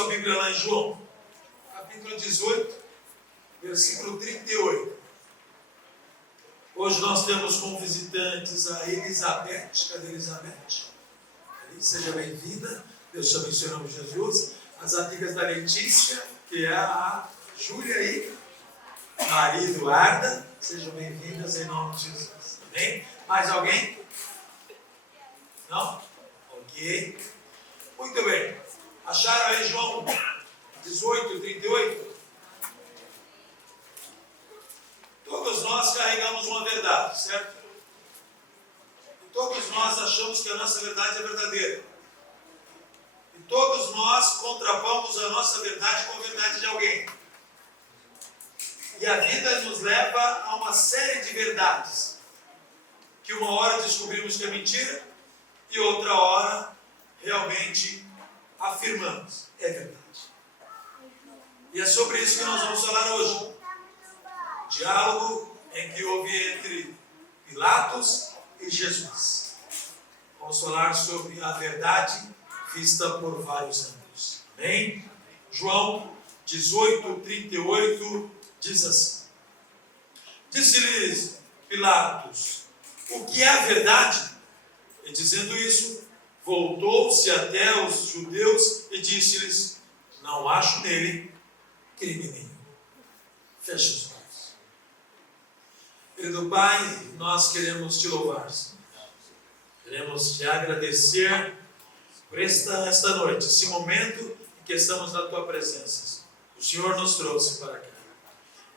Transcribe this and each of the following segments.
sua Bíblia lá em João, capítulo 18, versículo 38. Hoje nós temos como visitantes a Elizabeth. Cadê a Elizabeth? Seja bem-vinda. Deus te abençoe em nome de Jesus. As amigas da Letícia, que é a Júlia aí, Maria Eduarda, sejam bem-vindas em nome de Jesus. Amém? Mais alguém? Não? Ok. Muito bem. Acharam aí João 18, 38? Todos nós carregamos uma verdade, certo? E todos nós achamos que a nossa verdade é verdadeira. E todos nós contrapomos a nossa verdade com a verdade de alguém. E a vida nos leva a uma série de verdades, que uma hora descobrimos que é mentira, e outra hora realmente afirmamos, é verdade. E é sobre isso que nós vamos falar hoje. Diálogo em que houve entre Pilatos e Jesus. Vamos falar sobre a verdade vista por vários ângulos. Amém? João 18, 38 diz assim: Disse-lhes Pilatos: o que é a verdade? E dizendo isso, voltou-se até os judeus e disse-lhes: não acho nele crime nenhum. Feche os olhos. Querido Pai, nós queremos te louvar, Senhor. Queremos te agradecer por esta noite, esse momento em que estamos na tua presença. O Senhor nos trouxe para cá.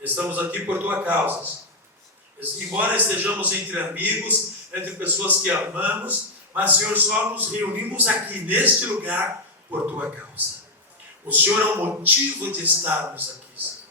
Estamos aqui por tua causa. Embora estejamos entre amigos, entre pessoas que amamos, mas, Senhor, só nos reunimos aqui neste lugar por tua causa. O Senhor é o motivo de estarmos aqui, Senhor.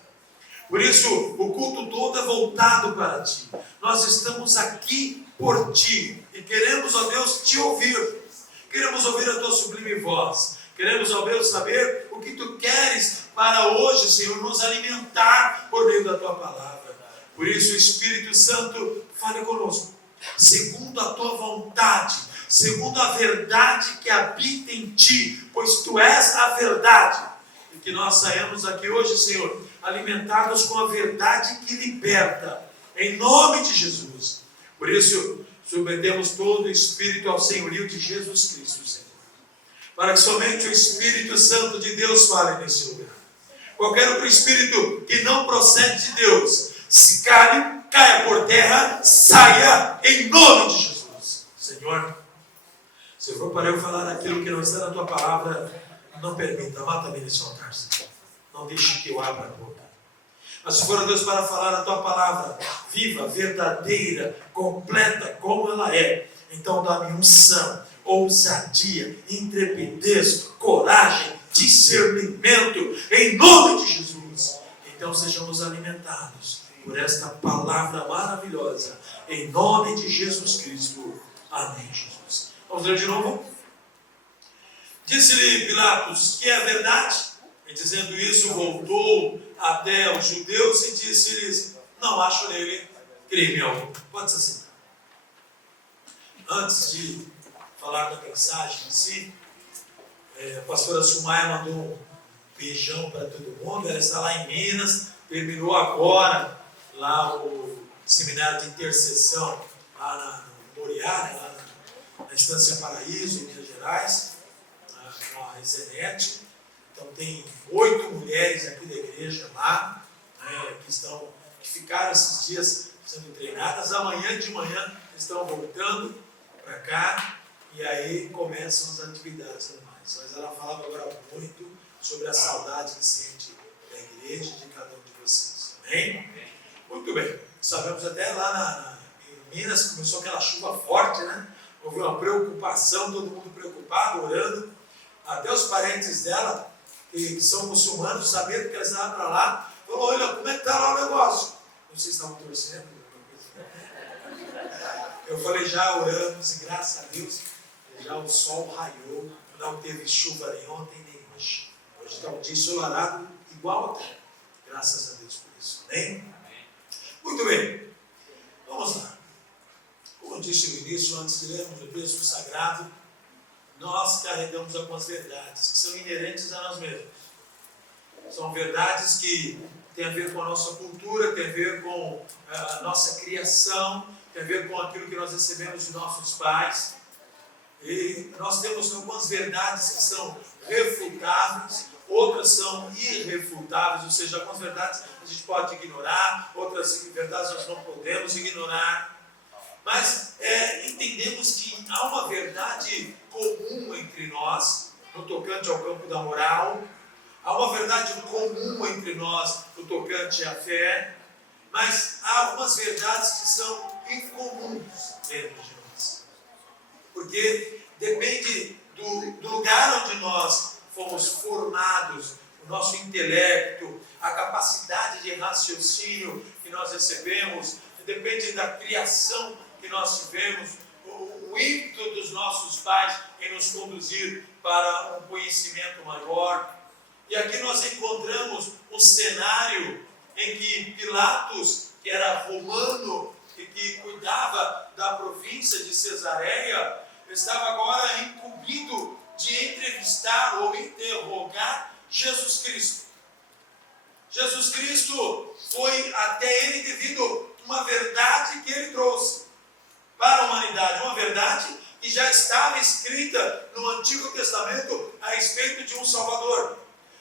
Por isso, o culto todo é voltado para ti. Nós estamos aqui por ti e queremos, ó Deus, te ouvir. Queremos ouvir a tua sublime voz. Queremos, ó Deus, saber o que tu queres para hoje, Senhor, nos alimentar por meio da tua palavra. Por isso, Espírito Santo, fale conosco, segundo a tua vontade, segundo a verdade que habita em ti, pois tu és a verdade. E que nós saímos aqui hoje, Senhor, alimentados com a verdade que liberta, em nome de Jesus. Por isso, submetemos todo o Espírito ao senhorio de Jesus Cristo, Senhor, para que somente o Espírito Santo de Deus fale nesse lugar. Qualquer outro Espírito que não procede de Deus, se cale, caia por terra, saia em nome de Jesus. Senhor, se for para eu falar aquilo que não está na tua palavra, não permita, mata-me nesse altar, Senhor. Não deixe que eu abra a boca. Mas se for, Deus, para falar a tua palavra viva, verdadeira, completa como ela é, então dá-me unção, ousadia, intrepidez, coragem, discernimento, em nome de Jesus. Então sejamos alimentados por esta palavra maravilhosa, em nome de Jesus Cristo. Amém, Jesus. Vamos ler de novo? Disse-lhe Pilatos que é verdade, e dizendo isso, voltou até os judeus e disse-lhes: não acho nele crime algum. Pode se sentar. Antes de falar da mensagem em si, a pastora Sumaia mandou um beijão para todo mundo. Ela está lá em Minas, terminou agora lá o seminário de intercessão lá no Moriá, né, lá na Estância Paraíso, em Minas Gerais, com a Rezenete. Então tem 8 mulheres aqui da igreja lá, né, que ficaram esses dias sendo treinadas. Amanhã de manhã estão voltando para cá e aí começam as atividades e tudo mais. Mas ela falava agora muito sobre a saudade que sente da igreja e de cada um de vocês. Amém? Muito bem. Sabemos até lá em Minas começou aquela chuva forte, né? Houve uma preocupação, todo mundo preocupado, orando. Até os parentes dela, que são muçulmanos, sabendo que eles estavam para lá, falou: olha, como é que está lá o negócio? Não sei se estavam torcendo. Eu falei já orando, disse, graças a Deus, já o sol raiou, não teve chuva nem ontem nem hoje. Hoje está um dia ensolarado igual até. Graças a Deus por isso. Amém? Muito bem. Vamos lá. Como eu disse no início, antes de lermos o texto sagrado, nós carregamos algumas verdades que são inerentes a nós mesmos. São verdades que têm a ver com a nossa cultura, têm a ver com a nossa criação, têm a ver com aquilo que nós recebemos de nossos pais. E nós temos algumas verdades que são refutáveis, outras são irrefutáveis, ou seja, algumas verdades a gente pode ignorar, outras verdades nós não podemos ignorar. Mas entendemos que há uma verdade comum entre nós, no tocante ao campo da moral, há uma verdade comum entre nós, no tocante à fé, mas há algumas verdades que são incomuns dentro de nós. Porque depende do lugar onde nós fomos formados, o nosso intelecto, a capacidade de raciocínio que nós recebemos, depende da criação que nós tivemos, o ímpeto dos nossos pais em nos conduzir para um conhecimento maior. E aqui nós encontramos um cenário em que Pilatos, que era romano e que cuidava da província de Cesareia, estava agora incumbido de entrevistar ou interrogar Jesus Cristo. Jesus Cristo foi até ele devido a uma verdade que ele trouxe para a humanidade, uma verdade que já estava escrita no Antigo Testamento a respeito de um Salvador.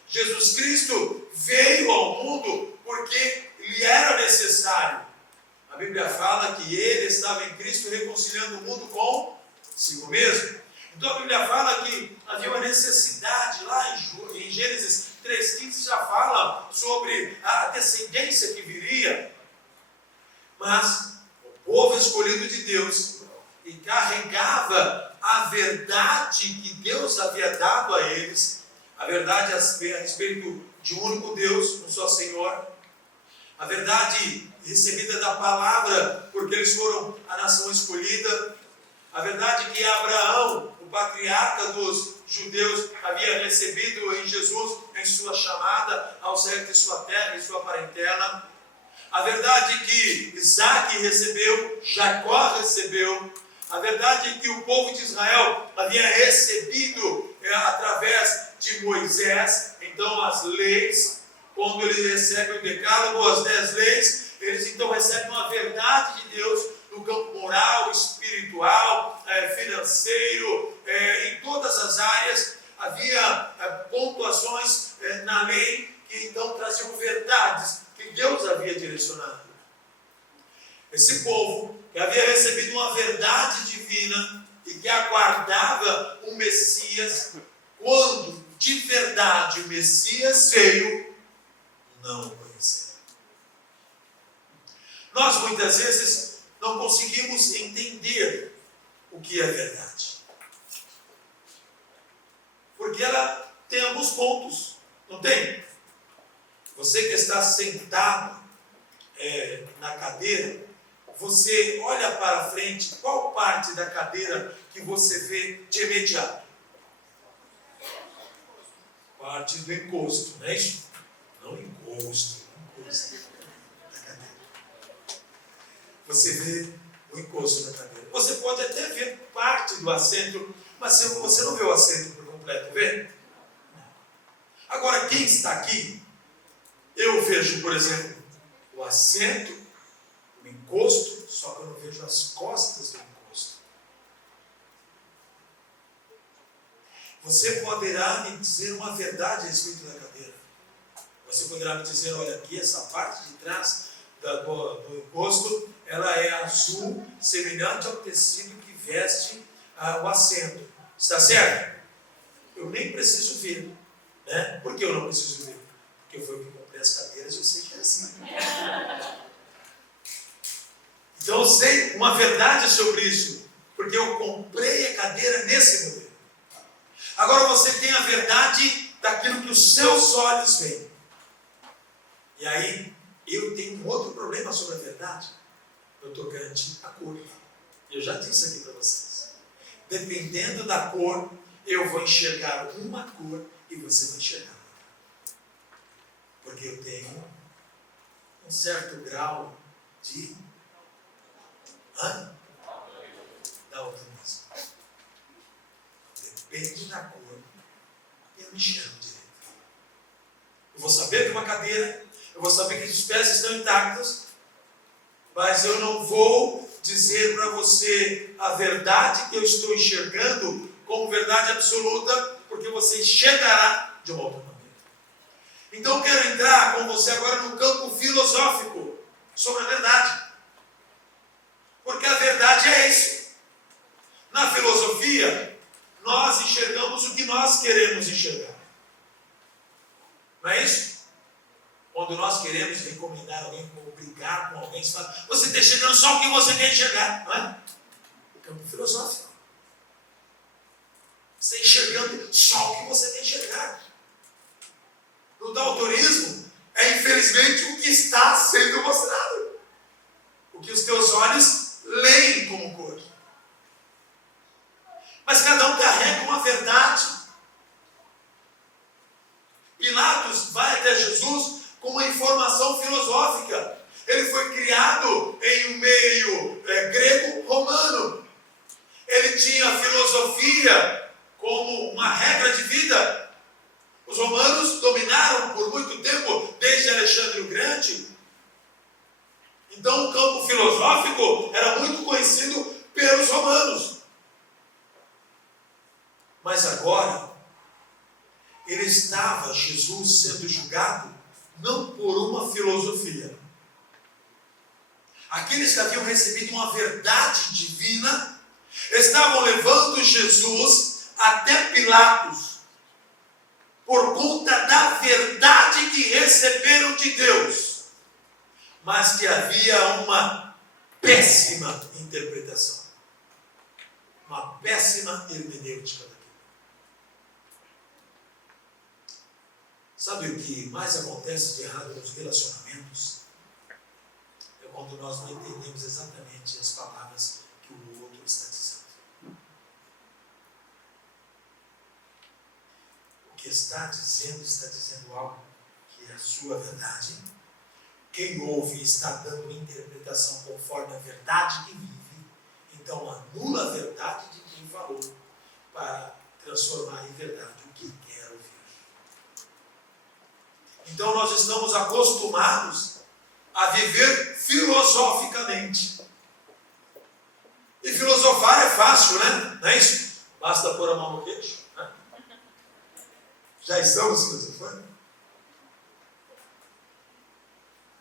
Jesus Cristo veio ao mundo porque lhe era necessário. A Bíblia fala que ele estava em Cristo reconciliando o mundo consigo mesmo. Então a Bíblia fala que havia uma necessidade, lá em Gênesis 3,15 já fala sobre a descendência que viria. Mas o povo escolhido de Deus, que carregava a verdade que Deus havia dado a eles, a verdade a respeito de um único Deus, um só Senhor, a verdade recebida da palavra, porque eles foram a nação escolhida, a verdade que Abraão, o patriarca dos judeus, havia recebido em Jesus, em sua chamada ao sair de sua terra e sua parentela, a verdade que Isaac recebeu, Jacó recebeu, a verdade que o povo de Israel havia recebido através de Moisés, então as leis, quando eles recebem o decálogo, as 10 leis, eles então recebem uma verdade de Deus no campo moral, espiritual, financeiro, em todas as áreas. Havia pontuações na lei que então traziam verdades que Deus havia direcionado. Esse povo que havia recebido uma verdade divina e que aguardava um Messias, quando de verdade o Messias veio, não o conheceram. Nós muitas vezes não conseguimos entender o que é verdade, porque ela tem alguns pontos, não tem? Você que está sentado na cadeira, você olha para frente, qual parte da cadeira que você vê de imediato? Parte do encosto, não é isso? Não encosto da cadeira. Você vê o encosto da cadeira. Você pode até ver parte do assento, mas você não vê o assento por completo, vê? Agora, quem está aqui, eu vejo, por exemplo, o assento, o encosto, só que eu não vejo as costas do encosto. Você poderá me dizer uma verdade a respeito da cadeira. Você poderá me dizer, olha aqui, essa parte de trás do encosto, ela é azul, semelhante ao tecido que veste o assento. Está certo? Eu nem preciso ver. Né? Por que eu não preciso ver? Porque eu fui que comprei as cadeiras e eu sei que é assim. Então eu sei uma verdade sobre isso, porque eu comprei a cadeira nesse modelo. Agora você tem a verdade daquilo que os seus olhos veem. E aí, eu tenho um outro problema sobre a verdade, no tocante à cor. Eu já disse aqui para vocês. Dependendo da cor, eu vou enxergar uma cor e você vai enxergar outra. Porque eu tenho um certo grau de daltonismo. depende da cor, eu não enxergo direito. Eu vou saber que é uma cadeira, eu vou saber que os pés estão intactos, mas eu não vou dizer para você a verdade que eu estou enxergando como verdade absoluta, porque você enxergará de uma outra maneira. Então eu quero entrar com você agora no campo filosófico sobre a verdade. Porque a verdade é isso. Na filosofia, nós enxergamos o que nós queremos enxergar. Não é isso? Quando nós queremos recomendar alguém, ou brigar com alguém, você está enxergando só o que você quer enxergar, não é? O campo filosófico. Você enxergando só o que você quer enxergar. No daltonismo, é infelizmente o que está sendo mostrado. O que os teus olhos leem como cor. Mas cada um carrega uma verdade. Pilatos vai até Jesus com uma informação filosófica. Ele foi criado em um meio grego-romano. Ele tinha filosofia como uma regra de vida. Os romanos dominaram por muito tempo, desde Alexandre o Grande. Então o campo filosófico era muito conhecido pelos romanos. Mas agora, Jesus sendo julgado, não por uma filosofia. Aqueles que haviam recebido uma verdade divina, estavam levando Jesus até Pilatos, por conta da verdade que receberam de Deus, mas que havia uma péssima interpretação, uma péssima hermenêutica daquilo. Sabe o que mais acontece de errado nos relacionamentos? É quando nós não entendemos exatamente as palavras que o outro está dizendo. O que está dizendo algo que é a sua verdade. Quem ouve está dando interpretação conforme a verdade que vive. Então anula a verdade de quem falou para transformar em verdade o que quer ouvir. Então nós estamos acostumados a viver filosoficamente. E filosofar é fácil, né? Não é isso? Basta pôr a mão no queixo. Né? Já estamos filosofando.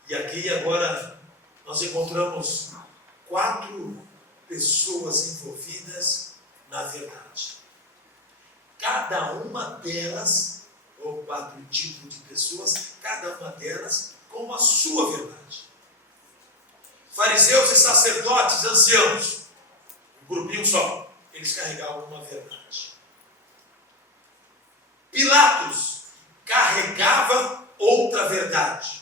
E aqui agora nós encontramos 4 pessoas envolvidas na verdade. Cada uma delas, ou 4 tipos de pessoas, cada uma delas com a sua verdade. Fariseus e sacerdotes, anciãos, um grupinho só, eles carregavam uma verdade. Pilatos carregava outra verdade.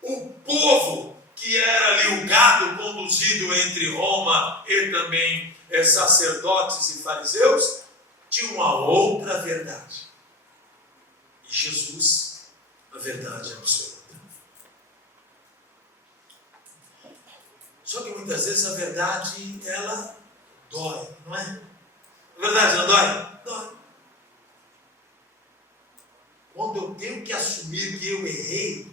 O povo que era ali o gado conduzido entre Roma e também sacerdotes e fariseus, tinha uma outra verdade. E Jesus, a verdade absoluta. Só que muitas vezes a verdade, ela dói, não é? A verdade não dói? Dói. Quando eu tenho que assumir que eu errei,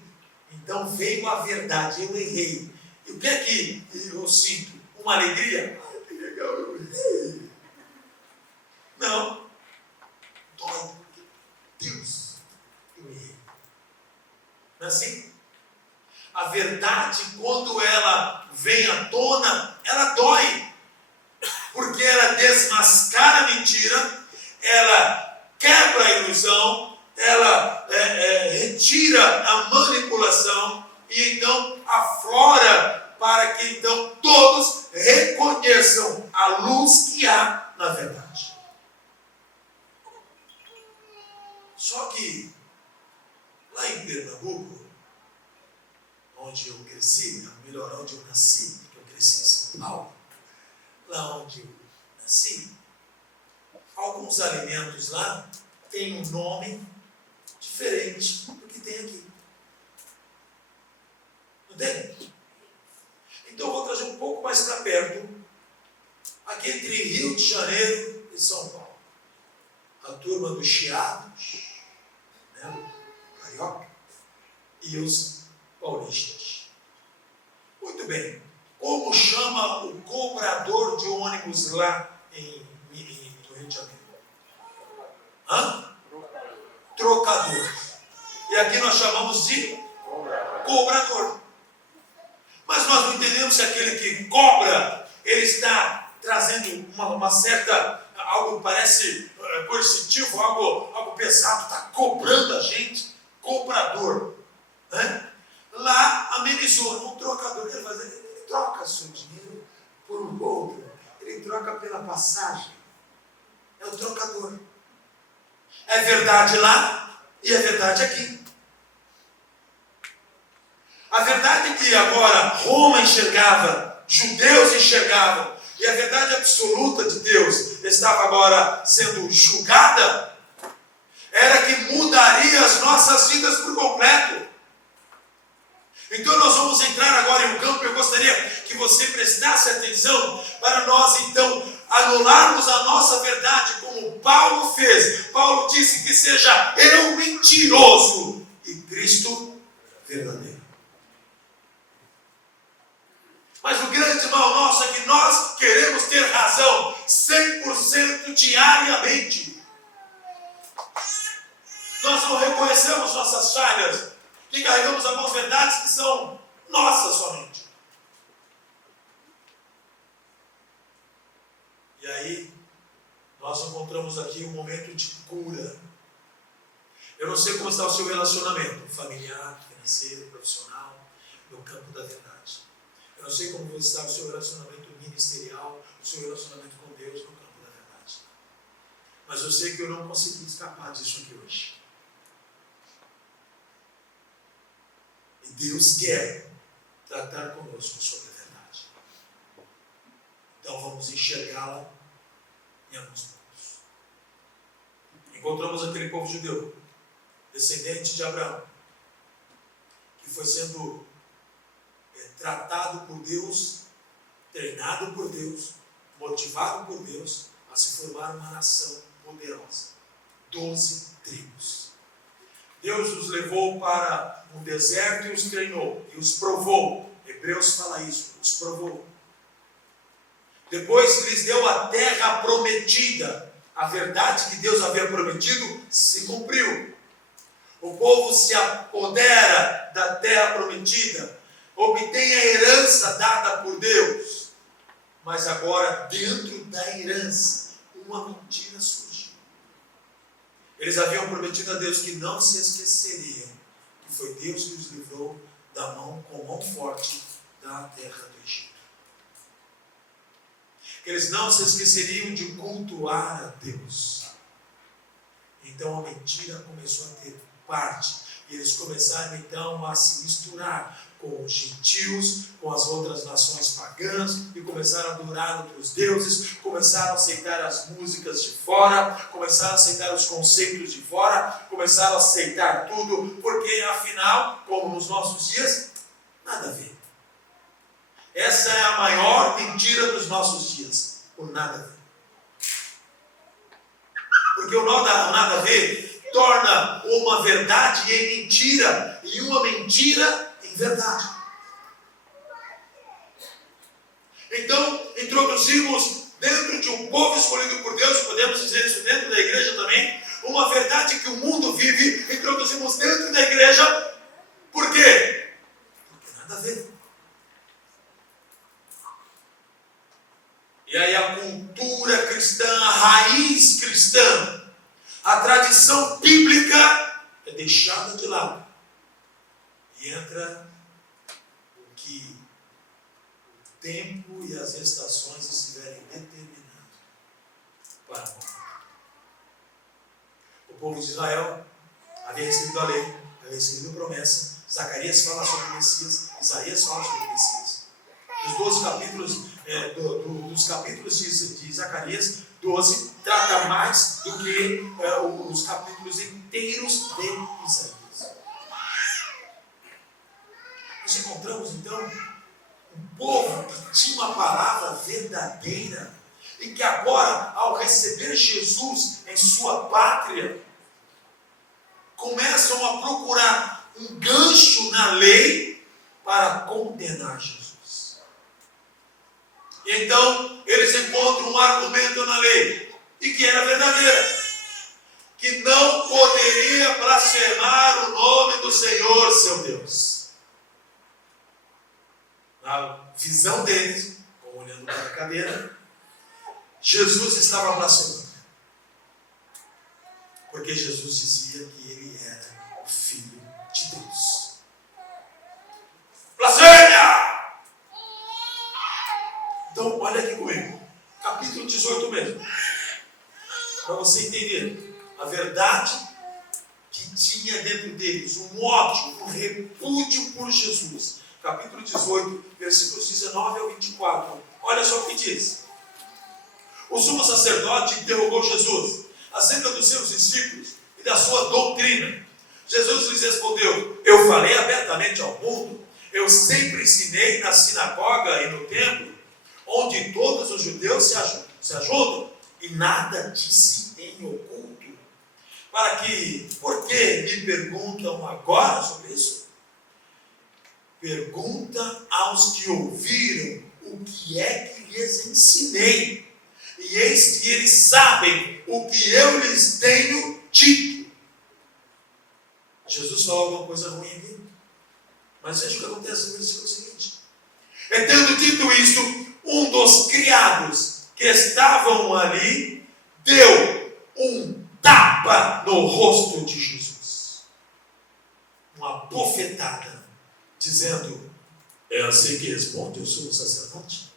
então veio a verdade, eu errei. E o que é que eu sinto? Uma alegria? Ah, que legal, eu errei. Não. Dói. Deus, eu errei. Não é assim? A verdade, quando ela vem à tona, ela dói. Porque ela desmascara a mentira, ela quebra a ilusão, ela retira a manipulação e então aflora para que então todos reconheçam a luz que há na verdade. Só que lá em Pernambuco, onde eu cresci, melhor, onde eu nasci, porque eu cresci em São Paulo, lá onde eu nasci, alguns alimentos lá têm um nome diferente do que tem aqui. Não tem? Então eu vou trazer um pouco mais para perto, aqui entre Rio de Janeiro e São Paulo. a turma do Chiado, né, carioca, e os paulistas. Muito bem. Como chama o cobrador de ônibus lá no Rio de Janeiro? Trocador. E aqui nós chamamos de cobrador. Mas nós não entendemos se aquele que cobra, ele está trazendo uma certa, algo que parece coercitivo, algo pesado, está cobrando a gente. Cobrador. Né? Lá amenizou. Um trocador, ele troca seu dinheiro por um outro. Ele troca pela passagem. É o trocador. É verdade lá e é verdade aqui. A verdade é que agora Roma enxergava, judeus enxergavam, e a verdade absoluta de Deus estava agora sendo julgada, era que mudaria as nossas vidas por completo. Então nós vamos entrar agora em um campo. Eu gostaria que você prestasse atenção para nós então anularmos a nossa verdade, como Paulo fez. Paulo disse que seja eu mentiroso e Cristo verdadeiro. Mas o grande mal nosso é que nós queremos ter razão 100% diariamente. Nós não reconhecemos nossas falhas e carregamos algumas verdades que são nossas somente. E aí, nós encontramos aqui um momento de cura. Eu não sei como está o seu relacionamento familiar, financeiro, profissional, no campo da verdade. Eu não sei como está o seu relacionamento ministerial, o seu relacionamento com Deus no campo da verdade. Mas eu sei que eu não consegui escapar disso aqui hoje. E Deus quer tratar conosco sobre a verdade. Então vamos enxergá-la em alguns pontos. Encontramos aquele povo judeu, descendente de Abraão, que foi sendo tratado por Deus, treinado por Deus, motivado por Deus a se formar uma nação poderosa. 12 tribos. Deus os levou para um deserto e os treinou, e os provou. Hebreus fala isso, os provou. Depois lhes deu a terra prometida. A verdade que Deus havia prometido se cumpriu. O povo se apodera da terra prometida, obtém a herança dada por Deus. Mas agora, dentro da herança, uma mentira surgiu. Eles haviam prometido a Deus que não se esqueceriam que foi Deus que os livrou da mão, com mão forte, da terra do Egito. Eles não se esqueceriam de cultuar a Deus. Então a mentira começou a ter parte. E eles começaram então a se misturar com os gentios, com as outras nações pagãs, e começaram a adorar outros deuses, começaram a aceitar as músicas de fora, começaram a aceitar os conceitos de fora, começaram a aceitar tudo, porque afinal, como nos nossos dias, nada a ver. Essa é a maior mentira dos nossos dias, o nada a ver. Porque o nada a ver torna uma verdade em mentira, e uma mentira em verdade. Então, introduzimos dentro de um povo escolhido por Deus, podemos dizer isso dentro da igreja também, uma verdade que o mundo vive, introduzimos dentro da igreja. Por quê? Porque nada a ver. E aí a cultura cristã, a raiz cristã, a tradição bíblica é deixada de lado. E entra o que o tempo e as estações estiverem determinados para a morte. O povo de Israel havia recebido a lei, havia recebido a promessa. Zacarias fala sobre o Messias, Isaías fala sobre o Messias. Os 12 capítulos, dos capítulos de Zacarias, 12 trata mais do que os capítulos inteiros de Isaías. Nós encontramos então um povo que tinha uma palavra verdadeira, e que agora, ao receber Jesus em sua pátria, começam a procurar um gancho na lei para condenar Jesus. E então, eles encontram um argumento na lei, e que era verdadeira, que não poderia blasfemar o nome do Senhor, seu Deus. Na visão deles, olhando para a cadeira, Jesus estava blasfemando. Porque Jesus dizia que ele era o Filho de Deus. Blasfêmia! Então, olha aqui comigo. Capítulo 18 mesmo. Para você entender a verdade que tinha dentro deles, um ódio, um repúdio por Jesus. Capítulo 18, versículos 19 ao 24. Olha só o que diz. O sumo sacerdote interrogou Jesus acerca dos seus discípulos e da sua doutrina. Jesus lhes respondeu: eu falei abertamente ao mundo, eu sempre ensinei na sinagoga e no templo, onde todos os judeus se ajudam, e nada disse em oculto. Por que me perguntam agora sobre isso? Pergunta aos que ouviram o que é que lhes ensinei. E eis que eles sabem o que eu lhes tenho dito. Jesus falou alguma coisa ruim aqui? Mas veja o que acontece no versículo seguinte. E tendo dito isso, um dos criados que estavam ali deu um tapa no rosto de Jesus. Uma bofetada, dizendo: é assim que responde o sumo sacerdote?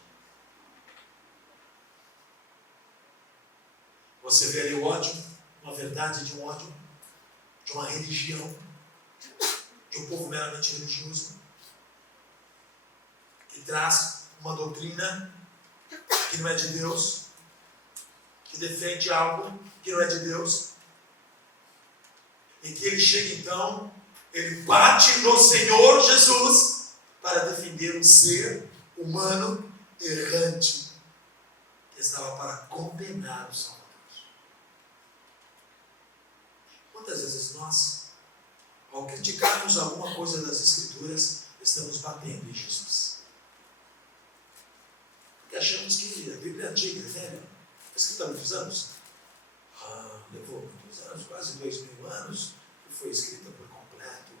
Você vê ali o ódio, uma verdade de um ódio, de uma religião, de um povo meramente religioso, que traz uma doutrina que não é de Deus, que defende algo que não é de Deus, e que ele chega então, ele bate no Senhor Jesus para defender um ser humano errante, que estava para condenar o Salvador. Quantas vezes nós, ao criticarmos alguma coisa das Escrituras, estamos batendo em Jesus? Porque achamos que a Bíblia é antiga, é velha, escrita há muitos anos. Levou muitos anos, quase 2000 anos, que foi escrita por completo.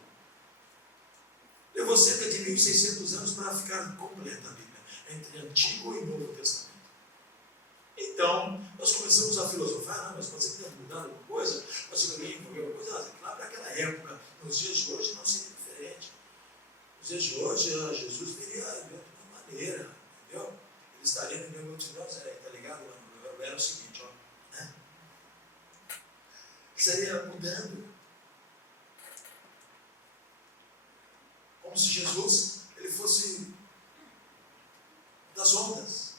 Levou cerca de 1600 anos para ficar completa a Bíblia, entre Antigo e Novo Testamento. Então, nós começamos a filosofar, mas pode ser que tenha mudado alguma coisa, pode ser que alguém mudou alguma coisa. Lá para aquela época, nos dias de hoje, não seria diferente. Nos dias de hoje, Jesus viria de uma maneira, entendeu? Ele estaria no meio de multidões, está ligado? Era o seguinte, ó, né? Estaria mudando. Como se Jesus, ele fosse das ondas.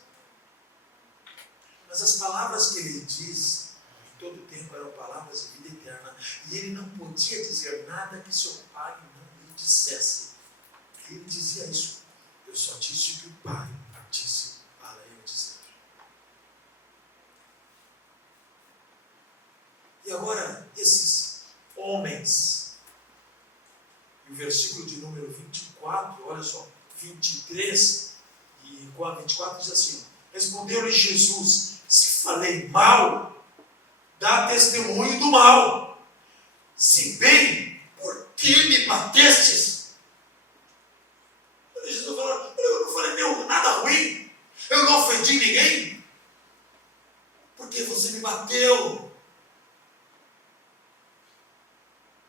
Mas as palavras que ele diz, em todo o tempo, eram palavras de vida eterna. E ele não podia dizer nada que seu pai não lhe dissesse. Ele dizia isso: eu só disse o que o pai disse para eu dizer. E agora, esses homens, e o versículo de número 24, olha só, 23 e 24 diz assim: respondeu-lhe Jesus: se falei mal, dá testemunho do mal. Se bem, por que me batestes? Jesus falou: eu não falei nada ruim, eu não ofendi ninguém, porque você me bateu.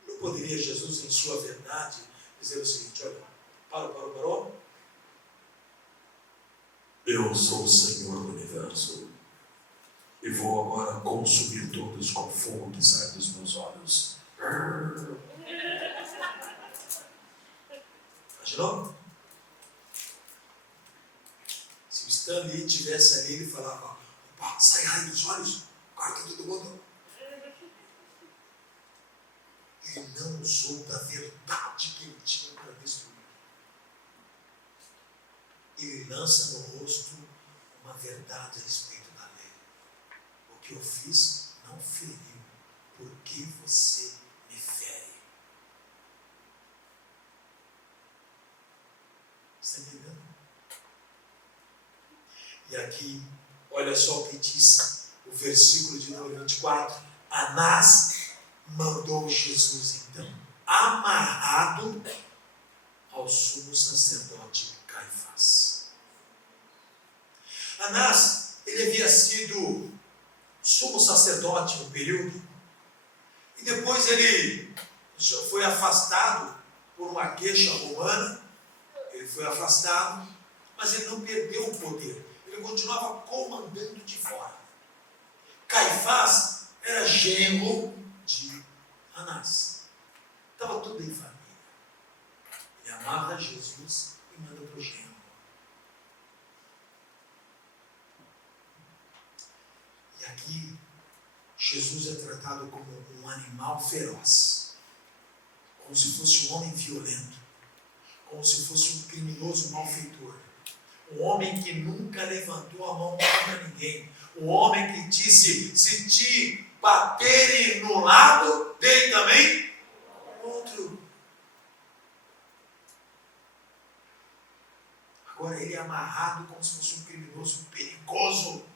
Não poderia Jesus, em sua verdade, dizer o seguinte: olha, parou. Eu sou o Senhor do universo e vou agora consumir todos com fogo que sai dos meus olhos. Imaginou? Se o Stanley estivesse ali, ele falava: opa, sai raio dos olhos, corta todo mundo. Ele não usou da verdade que ele tinha para destruir. Ele lança no rosto uma verdade a respeito da lei. que eu fiz não feriu, por que você me fere? Está entendendo? E aqui, olha só o que diz o versículo de número 24. Anás mandou Jesus, então, amarrado ao sumo sacerdote Caifás. Anás, ele havia sido sumo sacerdote no período, e depois ele foi afastado por uma queixa romana. Ele foi afastado, mas ele não perdeu o poder, ele continuava comandando de fora. Caifás era genro de Anás, estava tudo em família. Ele amarra Jesus e manda para o genro. E aqui, Jesus é tratado como um animal feroz, como se fosse um homem violento, como se fosse um criminoso malfeitor, um homem que nunca levantou a mão contra ninguém, um homem que disse: se te baterem no lado, dei também o outro. Agora ele é amarrado como se fosse um criminoso perigoso.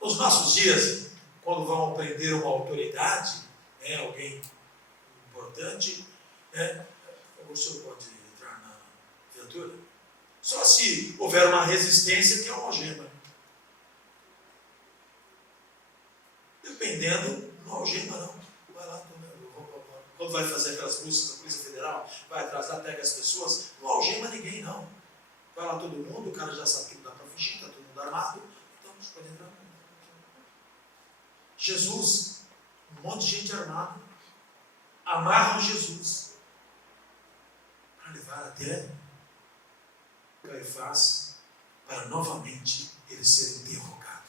Nos nossos dias, quando vão prender uma autoridade, alguém importante, o senhor pode entrar na viatura? Só se houver uma resistência, que é uma algema. Dependendo, não algema não. Vai lá, quando vai fazer aquelas buscas da Polícia Federal, vai atrás lá, pega as pessoas, não algema ninguém não. Vai lá todo mundo, o cara já sabe que não dá para fugir, está todo mundo armado, então você pode entrar. Jesus, um monte de gente armada, amarram Jesus para levar até Caifás, para novamente ele ser interrogado.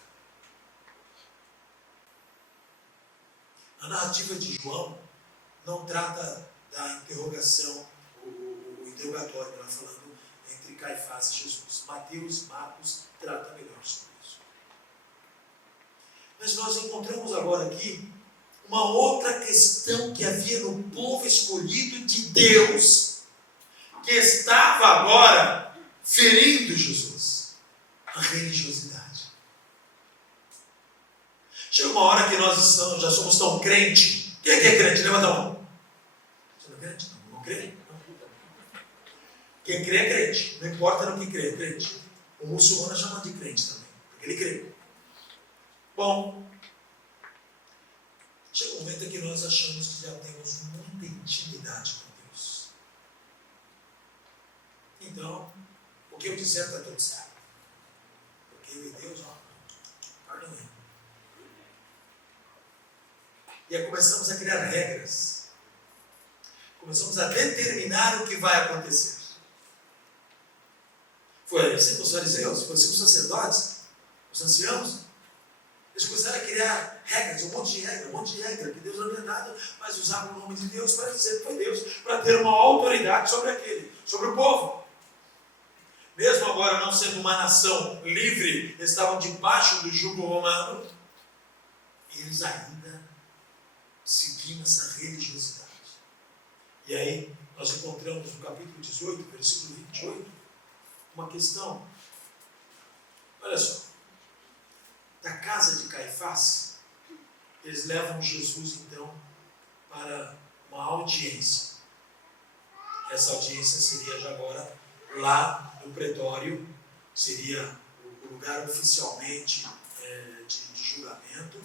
A narrativa de João não trata da interrogação, o interrogatório, ela falando entre Caifás e Jesus. Mateus, Marcos trata melhor sobre isso. Mas nós encontramos agora aqui uma outra questão que havia no povo escolhido de Deus, que estava agora ferindo Jesus: a religiosidade. Chega uma hora que nós já somos tão crente. Quem é crente? Levanta a mão. Você não é crente? Não crê? Não. Quem crê é crente. Não importa no que crê, é crente. O muçulmano chama de crente também, porque ele crê. Bom, chega um momento em que nós achamos que já temos muita intimidade com Deus. Então, o que eu disser está tudo certo. Porque eu e Deus, perdão. E aí começamos a criar regras. Começamos a determinar o que vai acontecer. Foi assim com os fariseus, foi assim com os sacerdotes, os anciãos. Eles começaram a criar regras, um monte de regra, que Deus não havia dado, mas usavam o nome de Deus para dizer que foi Deus, para ter uma autoridade sobre o povo. Mesmo agora não sendo uma nação livre, eles estavam debaixo do jugo romano, e eles ainda seguiam essa religiosidade. E aí, nós encontramos no capítulo 18, versículo 28, uma questão. Olha só. Da casa de Caifás, eles levam Jesus, então, para uma audiência. Essa audiência seria já agora lá no pretório, seria o lugar oficialmente de julgamento,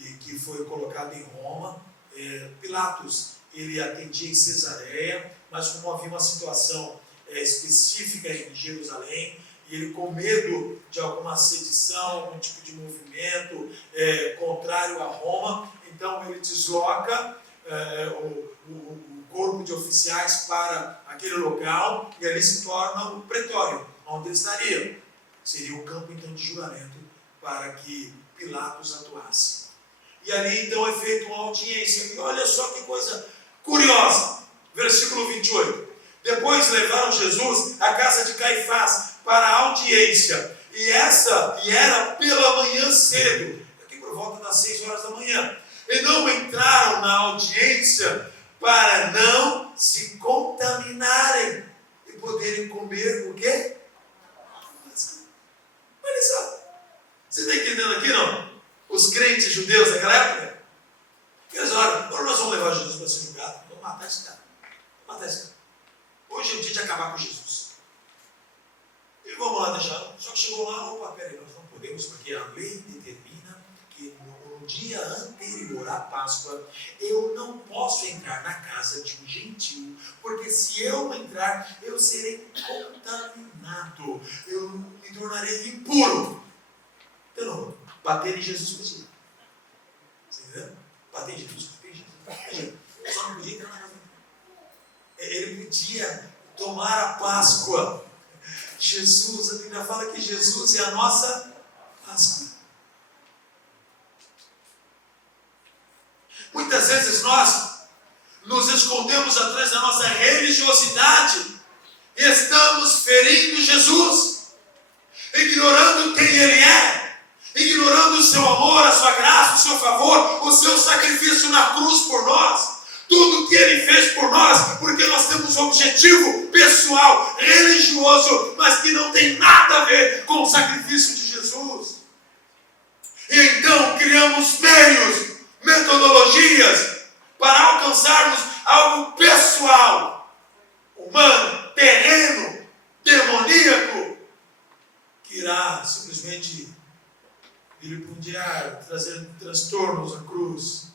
e que foi colocado em Roma. Pilatos, ele atendia em Cesareia, mas como havia uma situação específica em Jerusalém, e ele, com medo de alguma sedição, algum tipo de movimento contrário a Roma, então ele desloca o corpo de oficiais para aquele local, e ali se torna o pretório, onde ele estaria. Seria o campo, então, de julgamento para que Pilatos atuasse. E ali, então, é feita uma audiência. E olha só que coisa curiosa. Versículo 28. Depois levaram Jesus à casa de Caifás para a audiência. E era pela manhã cedo, aqui por volta das 6 horas da manhã. E não entraram na audiência para não se contaminarem e poderem comer o quê? Olha só. Você está entendendo aqui, não? Os crentes judeus daquela época, eles olham, agora nós vamos levar Jesus para esse lugar, vamos matar esse cara. Vamos matar esse cara. Hoje é o dia de acabar com Jesus. E vamos lá deixar. Só que chegou lá, opa, peraí, nós não podemos, porque a lei determina que no dia anterior à Páscoa, eu não posso entrar na casa de um gentil, porque se eu entrar, eu serei contaminado, eu me tornarei impuro. Então, bater em Jesus podia. Você entendeu? Bater em Jesus podia. Só não podia entrar na casa. Ele podia tomar a Páscoa. Jesus, a Bíblia fala que Jesus é a nossa Páscoa. Muitas vezes nós nos escondemos atrás da nossa religiosidade e estamos ferindo Jesus, ignorando quem Ele é, ignorando o seu amor, a sua graça, o seu favor, o seu sacrifício na cruz por nós, tudo que Ele fez por nós, porque nós temos um objetivo pessoal, religioso, mas que não tem nada a ver com o sacrifício de Jesus. E então criamos meios, metodologias para alcançarmos algo pessoal, humano, terreno, demoníaco, que irá simplesmente vilipendiar, trazer transtornos à cruz,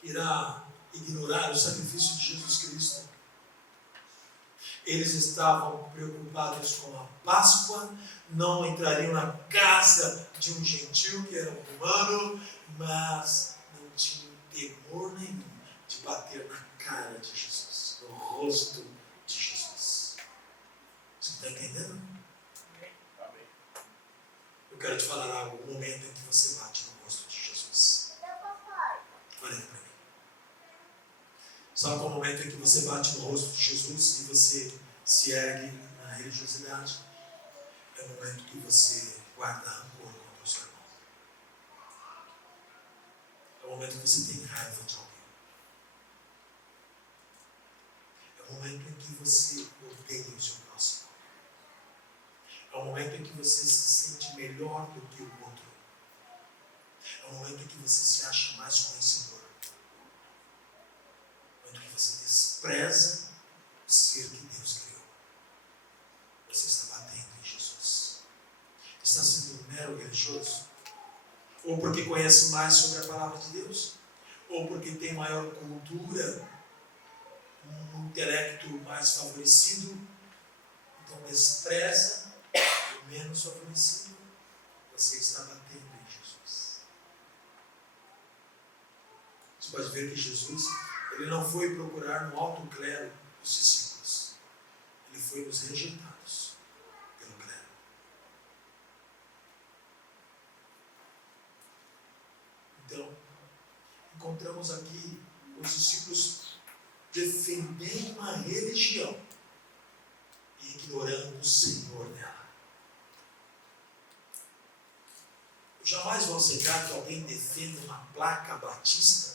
que irá ignorar o sacrifício de Jesus Cristo. Eles estavam preocupados com a Páscoa, não entrariam na casa de um gentil que era um romano, mas não tinham temor nenhum de bater na cara de Jesus, no rosto de Jesus. Você está entendendo? Eu quero te falar algo, o momento em que você bate no rosto de Jesus. Olha para mim. Sabe qual é o momento em que você bate no rosto de Jesus e você se ergue na religiosidade? É o momento que você guarda rancor contra o seu irmão. É o momento que você tem raiva de alguém. É o momento em que você odeia o seu próximo. É o momento em que você se sente melhor do que o outro. É o momento em que você se acha mais conhecedor. É o momento em que você despreza o ser que Deus criou. Você está batendo em Jesus. Está sendo um mero religioso? Ou porque conhece mais sobre a palavra de Deus? Ou porque tem maior cultura, um intelecto mais favorecido? Então despreza o menos favorecido. Você está batendo em Jesus. Você pode ver que Jesus, ele não foi procurar no alto clero os discípulos. Ele foi nos rejeitados pelo clero. Então, encontramos aqui os discípulos defendendo uma religião e ignorando o Senhor dela. Eu jamais vou aceitar que alguém defenda uma placa batista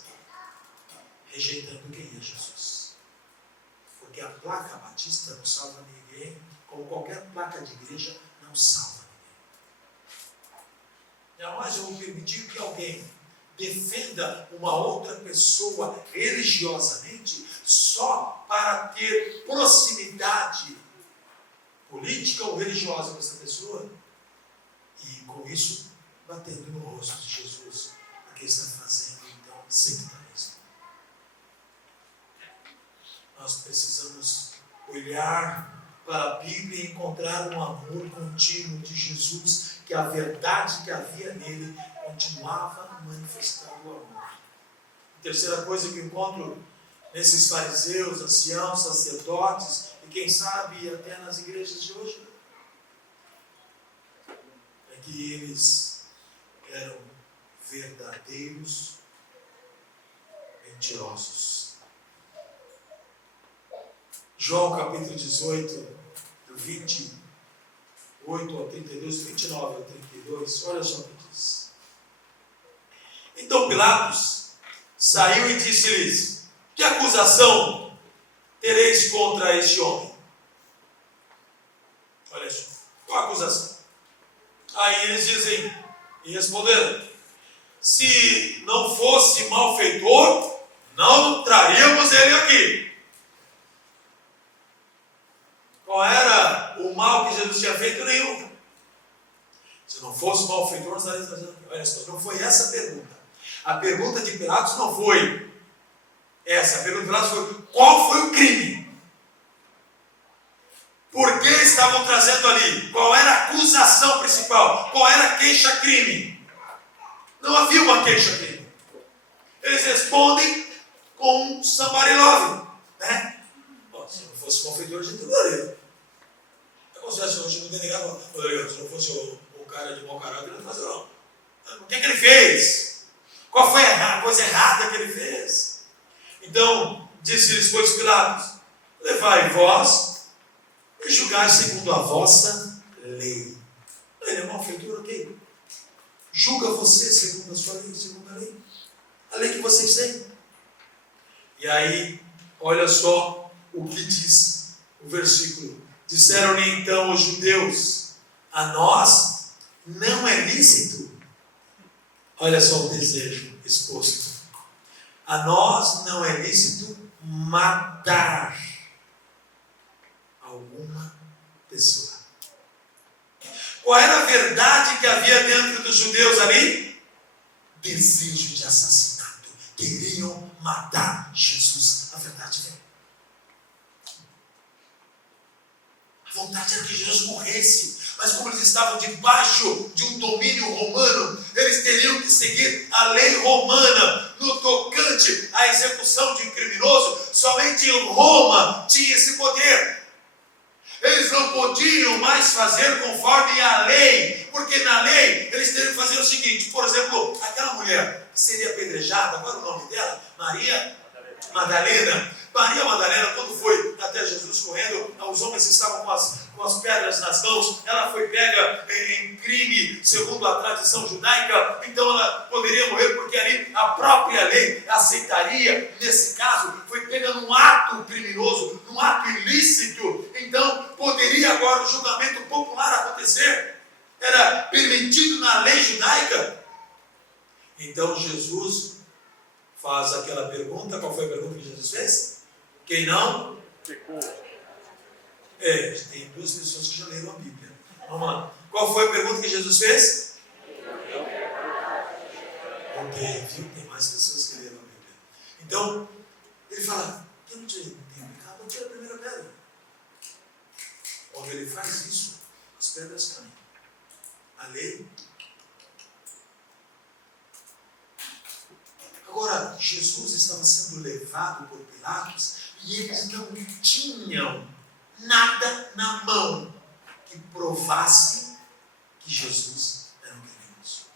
rejeitando quem é Jesus. Porque a placa batista não salva ninguém, como qualquer placa de igreja não salva ninguém. Jamais eu vou permitir que alguém defenda uma outra pessoa religiosamente só para ter proximidade política ou religiosa com essa pessoa e com isso batendo no rosto de Jesus, porque está fazendo então sectarismo. Nós precisamos olhar para a Bíblia e encontrar um amor contínuo de Jesus, que a verdade que havia nele continuava manifestando o amor. A terceira coisa que eu encontro nesses fariseus, anciãos, sacerdotes e quem sabe até nas igrejas de hoje é que eles eram verdadeiros mentirosos. João capítulo 18, do 20 28 ao 32, 29 ao 32, olha só o que diz. Então Pilatos saiu e disse-lhes: que acusação tereis contra este homem? Olha só, qual a acusação? Aí eles dizem, e responderam: se não fosse malfeitor, não traríamos ele aqui. Qual era o mal que Jesus tinha feito? Nenhum. Se não fosse malfeitor, nós estaríamos fazendo aqui. Olha só, não foi essa a pergunta. A pergunta de Pilatos não foi essa. A pergunta de Pilatos foi: qual foi o crime? Por que estavam trazendo ali? Qual era a acusação principal? Qual era a queixa-crime? Não havia uma queixa-crime. Eles respondem com um somebody love, né? Se não fosse malfeitor, a gente não daria. É como se a gente não denegava. Se não fosse o cara de mau caráter, ele não fazia não. O que ele fez? Qual foi a coisa errada que ele fez? Então, disse-lhes, pois, Pilatos: levai vós e julgai segundo a vossa lei. Ele é malfeitor, ok? Julga você segundo a sua lei, segundo a lei que vocês têm. E aí, olha só o que diz o versículo. Disseram-lhe então os judeus: a nós não é lícito. Olha só o desejo exposto. A nós não é lícito matar alguma pessoa. Qual era a verdade que havia dentro dos judeus ali? Desejo de assassinato. Queriam matar Jesus. A verdade é: a vontade era que Jesus morresse. Mas como eles estavam debaixo de um domínio romano, eles teriam que seguir a lei romana no tocante à execução de um criminoso. Somente em Roma tinha esse poder. Eles não podiam mais fazer conforme a lei, porque na lei eles teriam que fazer o seguinte: por exemplo, aquela mulher que seria apedrejada, qual era o nome dela? Maria Madalena. Maria Madalena, quando foi até Jesus correndo, os homens estavam com as pedras nas mãos. Ela foi pega em crime, segundo a tradição judaica. Então ela poderia morrer, porque ali a própria lei aceitaria. Nesse caso, foi pega num ato criminoso, num ato ilícito. Então poderia agora o julgamento popular acontecer. Era permitido na lei judaica. Então Jesus faz aquela pergunta. Qual foi a pergunta que Jesus fez? Quem não pecou. Tem duas pessoas que já leram a Bíblia. Vamos lá. Qual foi a pergunta que Jesus fez? Ok, viu? Tem mais pessoas que leram a Bíblia. Então, ele fala: quem não tem pecado, tira a primeira pedra. Quando ele faz isso, as pedras caem. A lei. Agora, Jesus estava sendo levado por Pilatos e eles não tinham nada na mão que provasse que Jesus era um criminoso.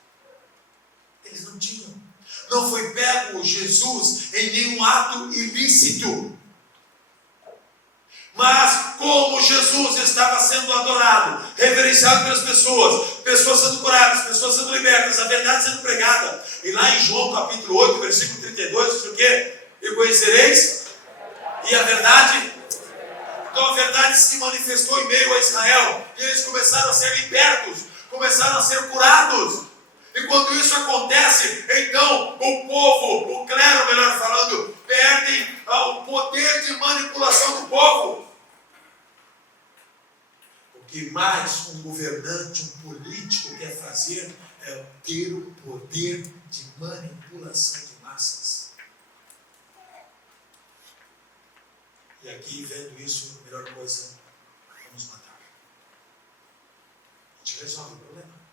Eles não tinham. Não foi pego Jesus em nenhum ato ilícito. Mas como Jesus estava sendo adorado, reverenciado pelas pessoas, pessoas sendo curadas, pessoas sendo libertas, a verdade sendo pregada. E lá em João capítulo 8, versículo 32, diz o quê? E conhecereis, e a verdade. Então a verdade se manifestou em meio a Israel, e eles começaram a ser libertos, começaram a ser curados. E quando isso acontece, então o povo, o clero, melhor falando, perdem o poder de manipulação do povo. O que mais um governante, um político quer fazer é ter o poder de manipulação de massas. E aqui, vendo isso, a melhor coisa, vamos matar. A gente resolve o problema.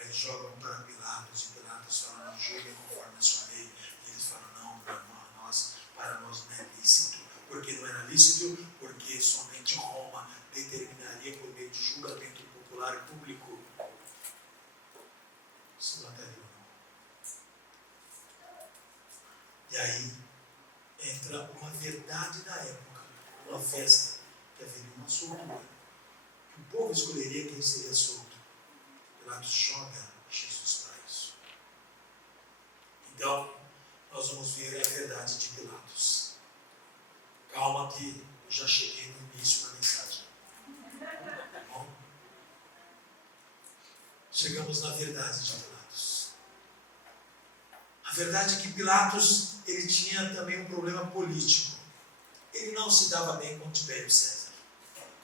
Aí jogam para Pilatos, e Pilatos fala: não julguem conforme a sua lei. E eles falam: não, para nós não é lícito. Por que não era lícito? Porque somente Roma determinaria por meio de julgamento popular e público se mataria ou não. E aí entra uma verdade da época, uma festa, que haveria uma soltura. povo escolheria quem seria solto. Pilatos joga Jesus para isso. Então, nós vamos ver a verdade de Pilatos. Calma que eu já cheguei no início da mensagem. Tá bom? Chegamos na verdade de Pilatos. A verdade é que Pilatos, ele tinha também um problema político. Ele não se dava bem com Tibério César,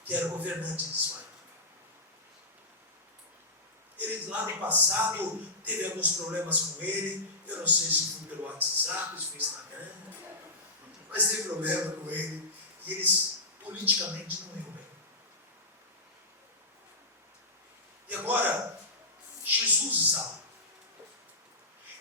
que era governante de sua época. Ele lá no passado teve alguns problemas com ele. Eu não sei se foi pelo WhatsApp, se foi Instagram, mas teve problema com ele. E eles politicamente não iam bem. E agora, Jesus está lá.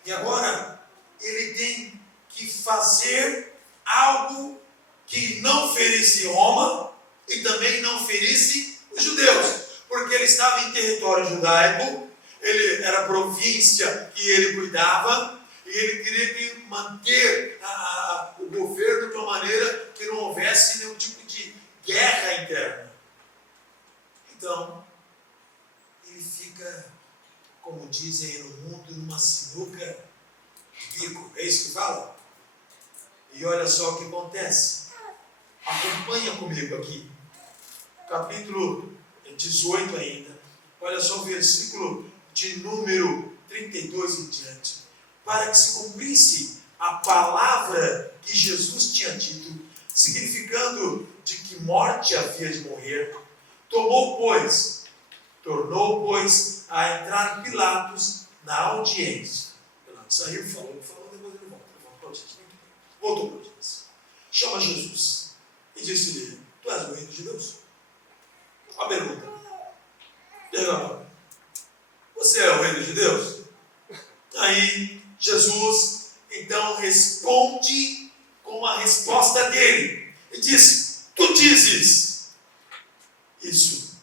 E agora, ele tem que fazer algo que não ferisse Roma e também não ferisse os judeus. Porque ele estava em território judaico, ele era a província que ele cuidava, e ele queria manter o governo de uma maneira que não houvesse nenhum tipo de guerra interna. Então, ele fica, como dizem aí no mundo, numa sinuca de bico. É isso que fala? E olha só o que acontece. Acompanha comigo aqui. Capítulo 18 ainda. Olha só o versículo de número 32 em diante. Para que se cumprisse a palavra que Jesus tinha dito, significando de que morte havia de morrer, tornou, pois, a entrar Pilatos na audiência. Pilatos saiu, falou, depois ele voltou para Jesus. Chama Jesus e disse-lhe: tu és o rei dos judeus? A pergunta: você é o rei dos judeus? Aí Jesus então responde com a resposta dele e diz: tu dizes isso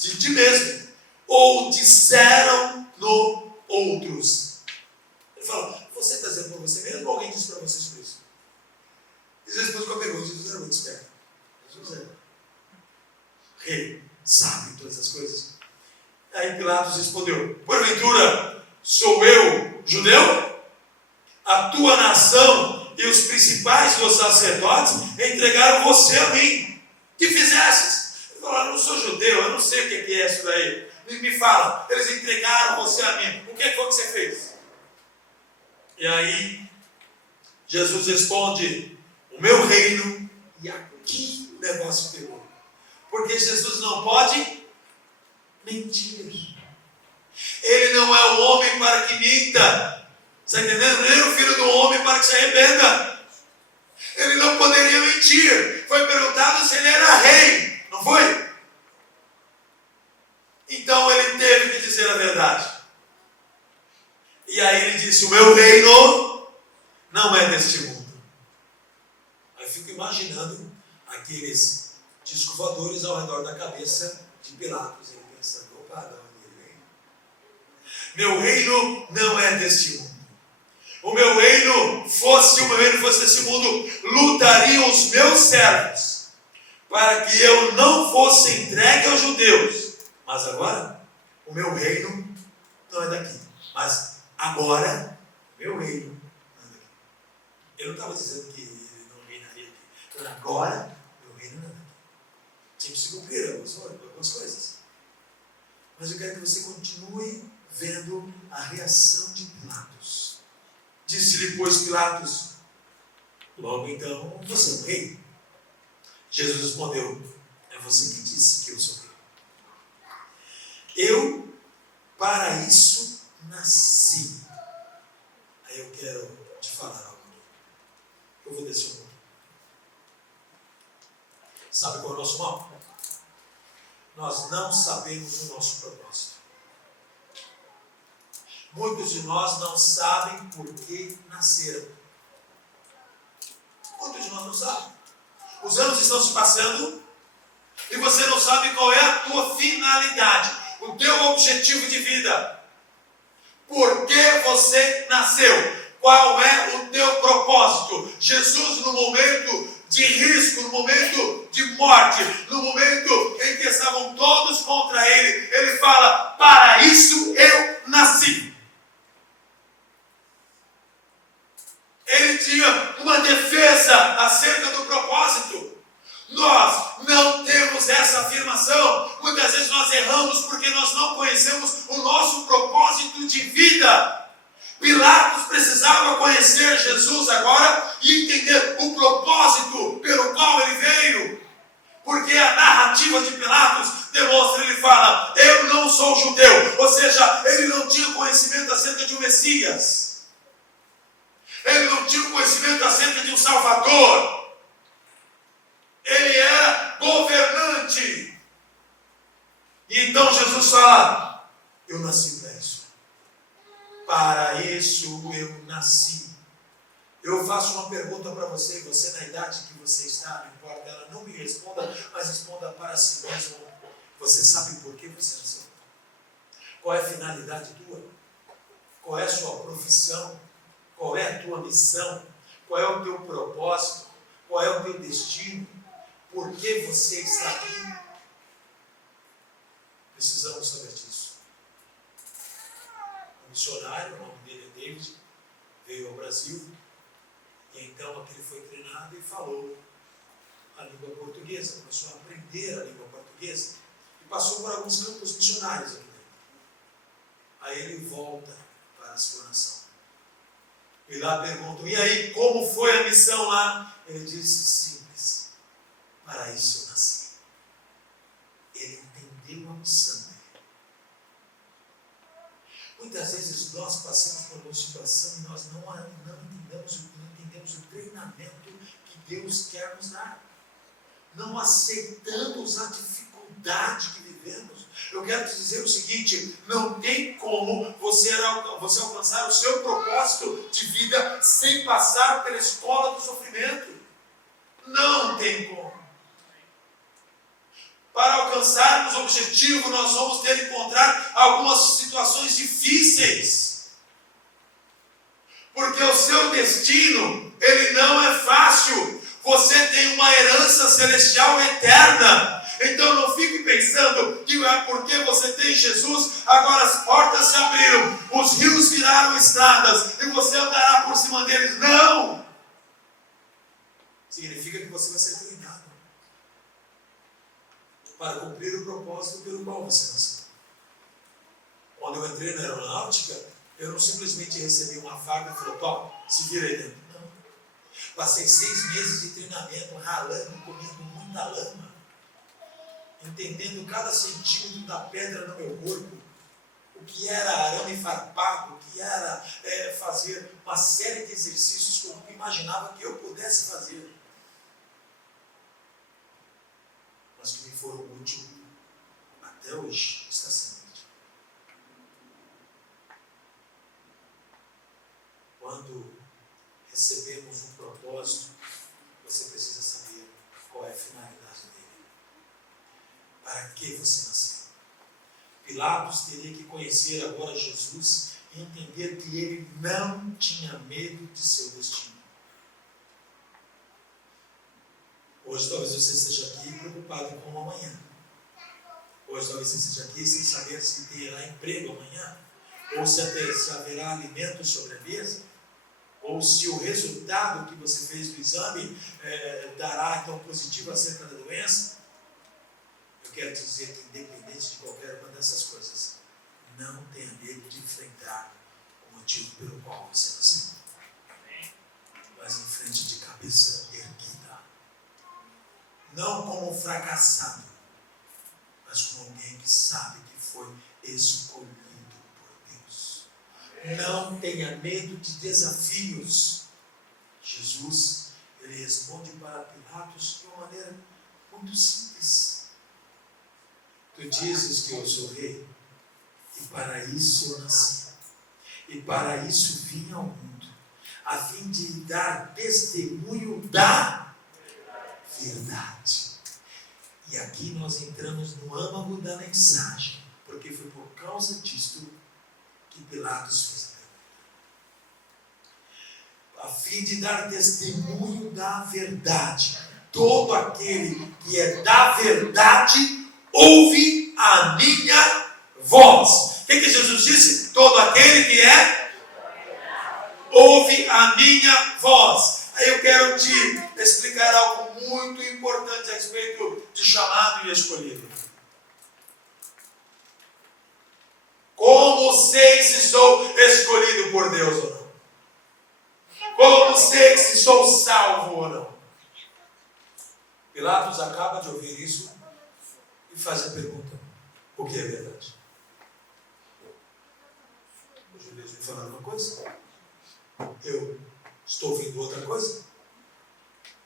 de ti mesmo, ou disseram-no outros? Ele fala: você está dizendo para você mesmo ou alguém disse para você sobre isso? Jesus responde com a pergunta. Jesus era muito esperto. Jesus era rei, sabe todas as coisas. Aí Pilatos respondeu: porventura sou eu judeu? A tua nação e os principais dos sacerdotes entregaram você a mim. Que fizestes? Ele falou: eu não sou judeu, eu não sei o que é isso daí. Me fala, eles entregaram você a mim. O que foi que você fez? E aí Jesus responde: o meu reino. E aqui o negócio pegou. Porque Jesus não pode mentir. Ele não é o homem para que minta. Está entendendo? Nem o filho do homem para que se arrependa. Ele não poderia mentir. Foi perguntado se ele era rei. Não foi? Então ele teve que dizer a verdade. E aí ele disse: o meu reino não é deste mundo. Aí eu fico imaginando aqueles discos voadores ao redor da cabeça de Pilatos. Ele pensando: opa, não, ele vem. Meu reino não é deste mundo. O meu reino fosse desse mundo, lutariam os meus servos para que eu não fosse entregue aos judeus. Mas agora, o meu reino não é daqui. Mas agora, meu reino não é daqui. Eu não estava dizendo que ele não reinaria aqui. Mas agora, meu reino não é daqui. Tinha que se cumprir algumas coisas. Mas eu quero que você continue vendo a reação de Pilatos. Disse-lhe, pois, Pilatos: logo então, você é o rei? Jesus respondeu: é você que disse que eu sou rei. Eu para isso nasci. Aí eu quero te falar algo. Eu vou descer um pouco. Sabe qual é o nosso mal? Nós não sabemos o nosso propósito. Muitos de nós não sabem por que nasceram. Muitos de nós não sabem. Os anos estão se passando e você não sabe qual é a tua finalidade, o teu objetivo de vida. Por que você nasceu? Qual é o teu propósito? Jesus, no momento de risco, no momento de morte, no momento em que que estavam todos contra ele, ele fala: para isso eu nasci. Ele tinha uma defesa acerca do propósito. Nós não temos essa afirmação. Muitas vezes nós erramos porque nós não conhecemos o nosso propósito de vida. Pilatos precisava conhecer Jesus agora e entender o propósito pelo qual ele veio. Porque a narrativa de Pilatos demonstra, ele fala: eu não sou judeu. Ou seja, ele não tinha conhecimento acerca de um Messias. Ele não tinha conhecimento acerca de um Salvador. Ele era governante. E então Jesus fala: eu nasci para isso. Para isso eu nasci. Eu faço uma pergunta para você, e você na idade que você está, não importa, ela não me responda, mas responda para si mesmo. Você sabe por que você nasceu? Qual é a finalidade tua? Qual é a sua profissão? Qual é a tua missão? Qual é o teu propósito? Qual é o teu destino? Por que você está aqui? Precisamos saber disso. Um missionário, o nome dele é David, veio ao Brasil, e então aqui ele foi treinado e falou a língua portuguesa, começou a aprender a língua portuguesa, e passou por alguns campos missionários aqui dentro. Aí ele volta para a sua nação. E lá perguntam: e aí, como foi a missão lá? Ele disse: simples, para isso eu nasci. Ele entendeu a missão dele. Muitas vezes nós passamos por uma situação e nós não entendemos o treinamento que Deus quer nos dar. Não aceitamos a dificuldade que vivemos. Eu quero te dizer o seguinte: não tem como você alcançar o seu propósito de vida sem passar pela escola do sofrimento. Não tem como. Para alcançarmos o objetivo, nós vamos ter que encontrar algumas situações difíceis. Porque o seu destino, ele não é fácil. Você tem uma herança celestial eterna. Então não fique pensando que é porque você tem Jesus, agora as portas se abriram, os rios viraram estradas e você andará por cima deles. Não! Significa que você vai ser treinado para cumprir o propósito pelo qual você nasceu. Quando eu entrei na aeronáutica, eu não simplesmente recebi uma faca e falei: top, se vira aí dentro. Não. Passei 6 meses de treinamento, ralando, comendo muita lama, entendendo cada centímetro da pedra no meu corpo, o que era arame farpado, o que era fazer uma série de exercícios que eu nunca imaginava que eu pudesse fazer, mas que me foram úteis até hoje, está sendo útil. Quando recebemos um propósito, você precisa saber qual é a finalidade dele. Para que você nasceu? Pilatos teria que conhecer agora Jesus e entender que ele não tinha medo de seu destino. Hoje talvez você esteja aqui preocupado com o amanhã. Hoje talvez você esteja aqui sem saber se terá emprego amanhã, ou se haverá alimento sobre a mesa, ou se o resultado que você fez do exame dará então positivo acerca da doença. Eu quero te dizer que, independente de qualquer uma dessas coisas, não tenha medo de enfrentar o motivo pelo qual você nasceu. Mas em frente de cabeça erguida. Não como um fracassado, mas como alguém que sabe que foi escolhido por Deus. Não tenha medo de desafios. Jesus, ele responde para Pilatos de uma maneira muito simples. Tu dizes que eu sou rei, e para isso eu nasci, e para isso vim ao mundo, a fim de dar testemunho da verdade. E aqui nós entramos no âmago da mensagem, porque foi por causa disto que Pilatos fez a fim de dar testemunho da verdade. Todo aquele que é da verdade ouve a minha voz. O que Jesus disse? Todo aquele que ouve a minha voz. Aí eu quero te explicar algo muito importante a respeito de chamado e escolhido. Como sei se sou escolhido por Deus ou não? Como sei se sou salvo ou não? Pilatos acaba de ouvir isso e faz a pergunta: o que é verdade? Os judeus me falaram uma coisa, eu estou ouvindo outra coisa,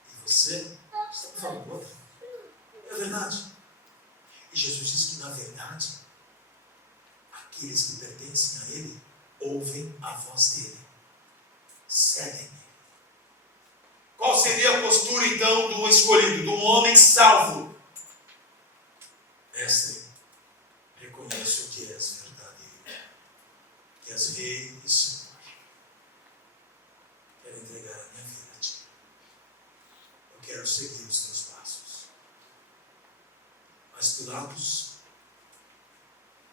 e você está me falando outra. É verdade. E Jesus diz que, na verdade, aqueles que pertencem a Ele ouvem a voz dEle, seguem-me. Qual seria a postura, então, do escolhido, do homem salvo? Mestre, reconheço que és verdadeiro, que és Rei e Senhor. Quero entregar a minha vida a Ti. Eu quero seguir os Teus passos. Mas Pilatos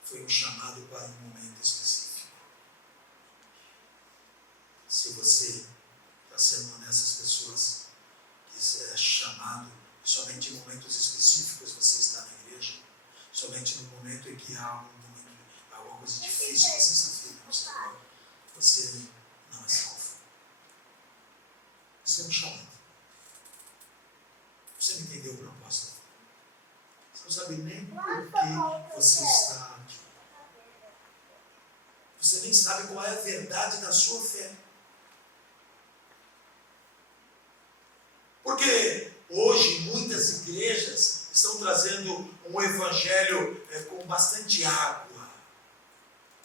foi um chamado para um momento específico. Se você está sendo uma dessas pessoas que é chamado somente em momentos específicos, você está na igreja, somente no momento em que há alguma coisa difícil que você está vivendo no Senhor, você não é salvo. Isso é um chamado. Você não entendeu o propósito. Você não sabe nem por que você está aqui. Você nem sabe qual é a verdade da sua fé. Porque hoje muitas igrejas estão trazendo um evangelho com bastante água,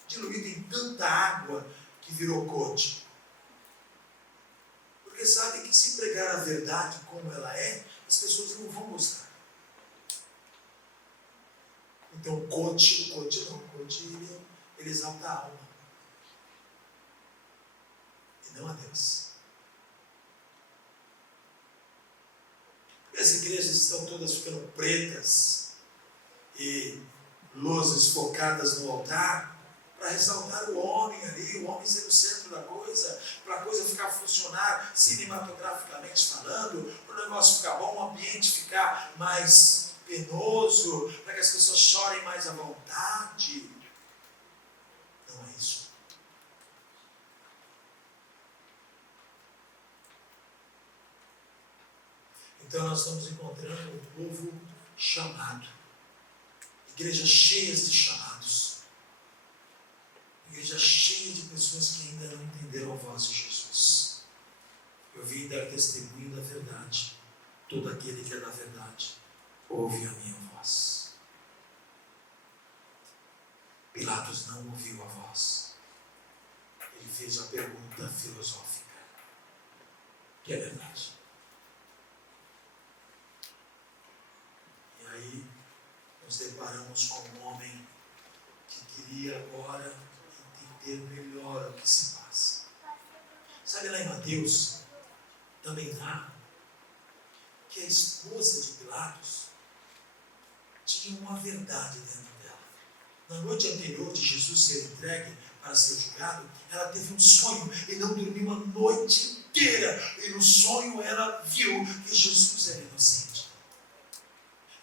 diluído em tanta água que virou coach. Porque sabem que se pregar a verdade como ela é, as pessoas não vão gostar. Então o coach ele exalta a alma e não a Deus. As igrejas estão todas ficando pretas e luzes focadas no altar para ressaltar o homem ali, o homem ser o centro da coisa, para a coisa ficar funcionar cinematograficamente falando, para o negócio ficar bom, o ambiente ficar mais penoso, para que as pessoas chorem mais à vontade. Não é isso. Então nós estamos encontrando um povo chamado, igrejas cheias de chamados, igrejas cheias de pessoas que ainda não entenderam a voz de Jesus. Eu vim dar testemunho da verdade. Todo aquele que é da verdade ouve a minha voz. Pilatos não ouviu a voz. Ele fez a pergunta filosófica, que é verdade. Aí nos deparamos com um homem que queria agora entender melhor o que se passa. Sabe lá em Mateus, também narra que a esposa de Pilatos tinha uma verdade dentro dela. Na noite anterior de Jesus ser entregue para ser julgado, ela teve um sonho e não dormiu a noite inteira. E no sonho ela viu que Jesus era inocente.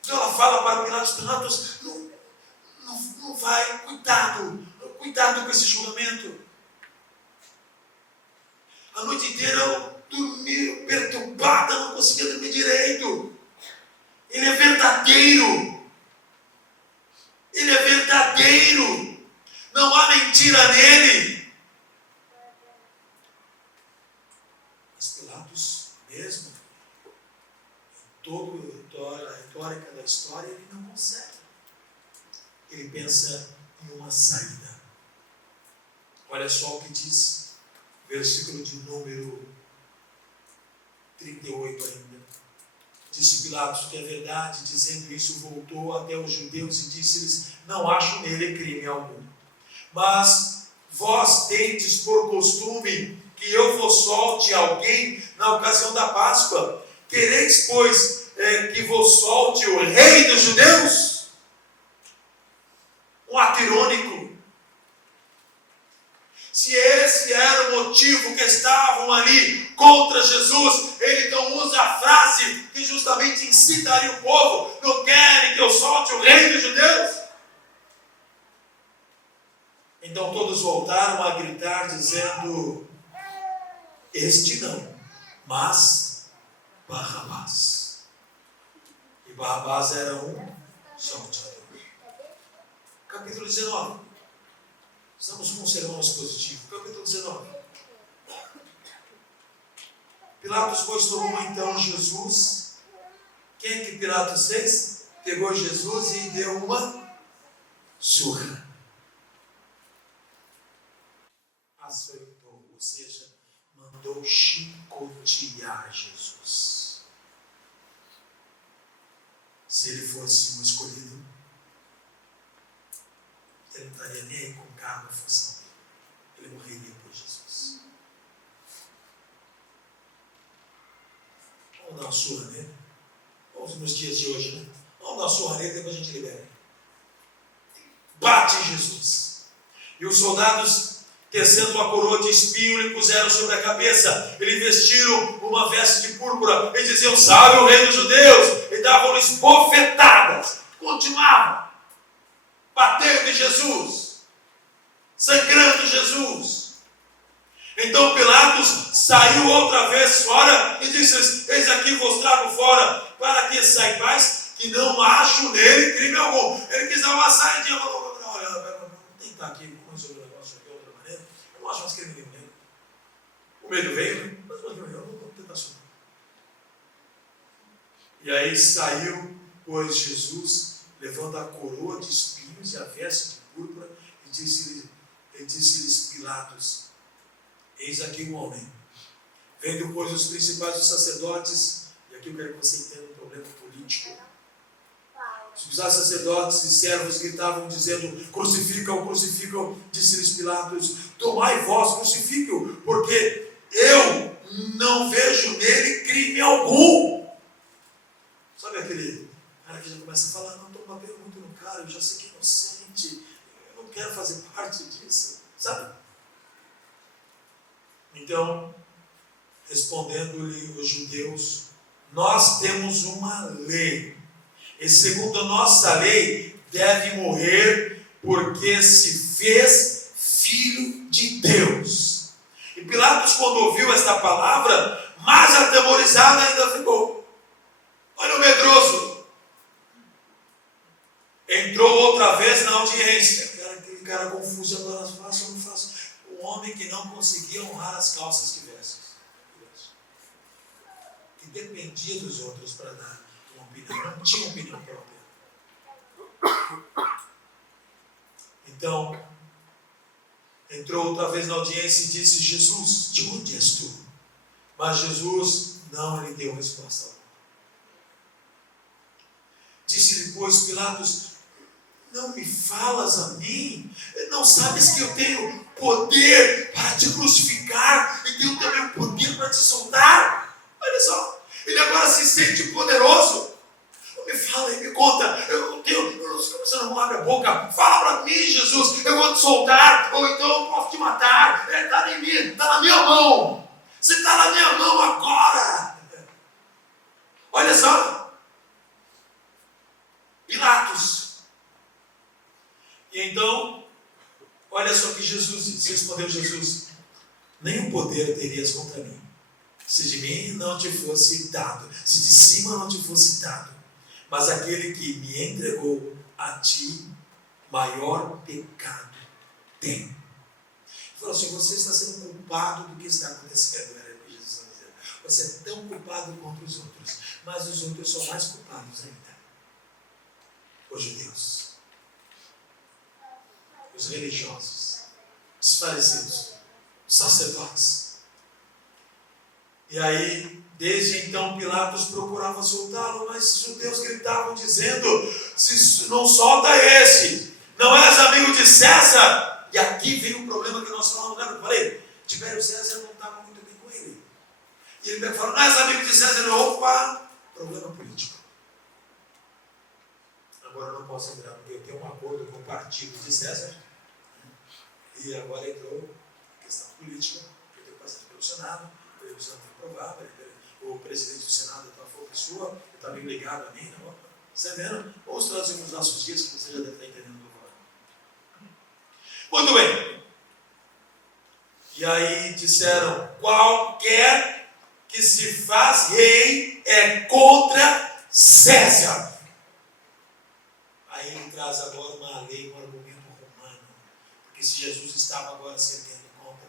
Então ela fala para Pilatos, não vai, cuidado com esse julgamento. A noite inteira eu dormi perturbada, não conseguia dormir direito. Ele é verdadeiro. Ele é verdadeiro. Não há mentira nele. Mas Pilatos mesmo, em toda a retórica da história, ele não consegue. Ele pensa em uma saída. Olha só o que diz, versículo de número 38 ainda. Disse Pilatos que é verdade, dizendo isso, voltou até os judeus e disse-lhes: não acho nele crime algum. Mas vós tendes por costume que eu vos solte alguém na ocasião da Páscoa. Quereis, pois, que vos solte o rei dos judeus? contra Jesus, ele então usa a frase que justamente incitaria o povo: não querem que eu solte o rei dos judeus? Então todos voltaram a gritar, dizendo: este não, mas Barrabás. E Barrabás era um salteador. Capítulo 19. Estamos com um sermão expositivo. Capítulo 19. Pilatos, pois, tomou então Jesus. Quem é que Pilatos fez? Pegou Jesus e deu uma surra. Açoitou, ou seja, mandou chicotear Jesus. Se ele fosse um escolhido, ele não estaria nem aí com o cargo e função dele. Ele morreria por Jesus. Vamos dar uma surra nele. Vamos nos dias de hoje, né? Vamos dar uma surra nele, depois a gente libera. Bate Jesus. E os soldados, tecendo uma coroa de espinho, lhe puseram sobre a cabeça. Eles vestiram uma veste de púrpura. Eles diziam: salve o rei dos judeus. E davam-lhes bofetadas. Continuavam batendo em Jesus, sangrando Jesus. Então Pilatos saiu outra vez fora e disse: eis aqui vos trago fora, para que saibais que não acho nele crime algum. Ele quis dar uma saidinha, vamos tentar aqui, vamos resolver o negócio de outra maneira. Eu não acho mais crime nenhum nele. O medo veio, né? Mas vamos tentar subir. E aí saiu, pois, Jesus, levando a coroa de espinhos e a veste de púrpura, e disse-lhes Pilatos: eis aqui um homem. Vendo, pois, os principais dos sacerdotes, e aqui eu quero que você entenda um problema político. Os principais sacerdotes e servos gritavam, dizendo: crucificam, crucificam. Disse-lhes Pilatos: tomai vós, crucifiquem-o, porque eu não vejo nele crime algum. Sabe aquele cara que já começa a falar: não, estou batendo muito no cara, eu já sei que é inocente, eu não quero fazer parte disso, sabe? Então, respondendo-lhe os judeus: nós temos uma lei, e segundo a nossa lei deve morrer, porque se fez filho de Deus. E Pilatos, quando ouviu esta palavra, mais atemorizado ainda ficou. Olha o medroso. Entrou outra vez na audiência. Aquele cara confuso, agora faço ou não faço? Um homem que não conseguia honrar as calças que veste, que dependia dos outros para dar uma opinião, não tinha opinião própria. Então, entrou outra vez na audiência e disse: Jesus, de onde és tu? Mas Jesus não lhe deu resposta. Disse-lhe, pois, Pilatos: não me falas a mim? Não sabes que eu tenho poder para te crucificar e tenho também o poder para te soltar? Olha só, ele agora se sente poderoso. Não me fala aí, me conta. Eu não tenho, você não abre a boca. Fala para mim, Jesus, eu vou te soltar, ou então eu posso te matar. Está em mim, está na minha mão. Você está na minha mão agora. Olha só. Pilatos. E então, olha só que Jesus disse. Respondeu Jesus: nem o poder terias contra mim, se de mim não te fosse dado, se de cima não te fosse dado. Mas aquele que me entregou a ti, maior pecado tem. Ele falou assim: você está sendo culpado do que está acontecendo. Era o que Jesus está dizendo. Você é tão culpado contra os outros, mas os outros são mais culpados ainda. Os judeus, os religiosos, os fariseus, os sacerdotes. E aí, desde então, Pilatos procurava soltá-lo, mas os judeus gritavam, dizendo: se não solta esse, não és amigo de César. E aqui vem um problema que nós falamos, lembra que eu falei? Tibério César não estava muito bem com ele. E ele falou: não és amigo de César. Opa, problema político. Agora eu não posso entrar, porque eu tenho um acordo com o partido de César. E agora entrou a questão política, eu tenho bastante pelo Senado, creio que é provável. O presidente do Senado falou pessoa, está meio ligado a mim, não? Você vendo? Vamos traduzir nos nossos dias, que você já deve estar entendendo agora. Muito bem. E aí disseram: qualquer que se faz rei é contra César. Aí ele traz agora uma lei, um argumento romano. Porque se Jesus estava agora servindo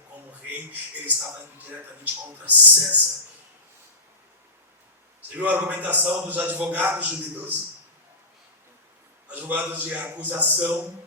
como rei, ele estava indo diretamente contra César. Você viu a argumentação dos advogados judeus? Advogados de acusação.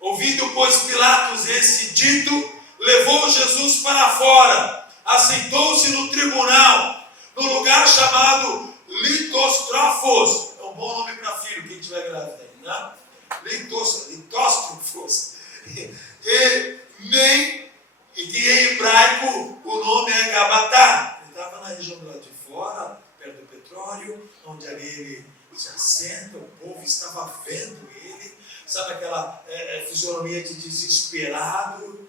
Ouvindo, pois, Pilatos esse dito, levou Jesus para fora, assentou-se no tribunal, no lugar chamado Litóstrofos. É um bom nome para filho, quem tiver grávida aí, né? Litóstrofos. E que em hebraico o nome é Gabatá. Ele estava na região do lado de fora, perto do petróleo, onde ali ele se assenta, o povo estava vendo ele, sabe aquela fisionomia de desesperado.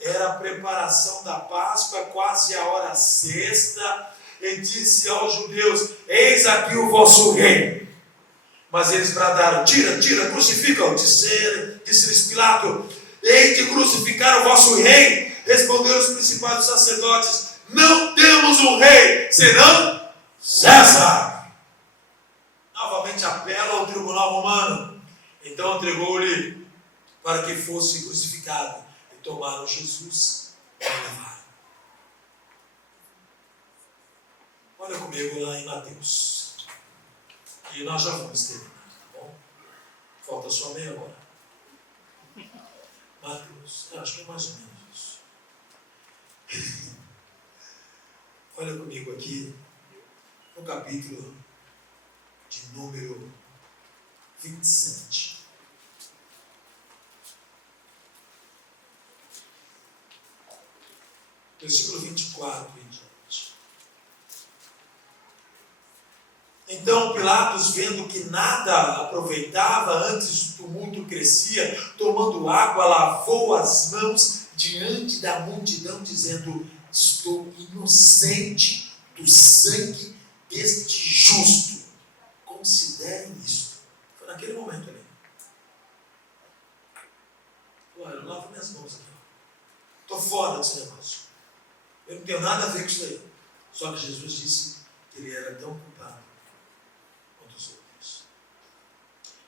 Era a preparação da Páscoa, quase a hora sexta. Ele disse aos judeus: eis aqui o vosso rei. Mas eles bradaram: tira, crucifica-o. Disse-lhes Pilato: hei de crucificar o vosso rei? Responderam os principais dos sacerdotes: não temos um rei, senão César. Novamente apela ao tribunal romano. Então entregou-lhe para que fosse crucificado. E tomaram Jesus e levaram. Olha comigo lá em Mateus. E nós já vamos terminar, tá bom? Falta só meia hora. Mateus, acho que é mais ou menos isso. Olha comigo aqui no capítulo de número 27. Versículo 24 em diante. Então Pilatos, vendo que nada aproveitava, antes o tumulto crescia, tomando água, lavou as mãos diante da multidão, dizendo: estou inocente do sangue deste justo. Considerem isto. Foi naquele momento ali. Olha, eu lavo minhas mãos aqui. Estou fora desse negócio. Eu não tenho nada a ver com isso aí. Só que Jesus disse que ele era tão culpado quanto os outros.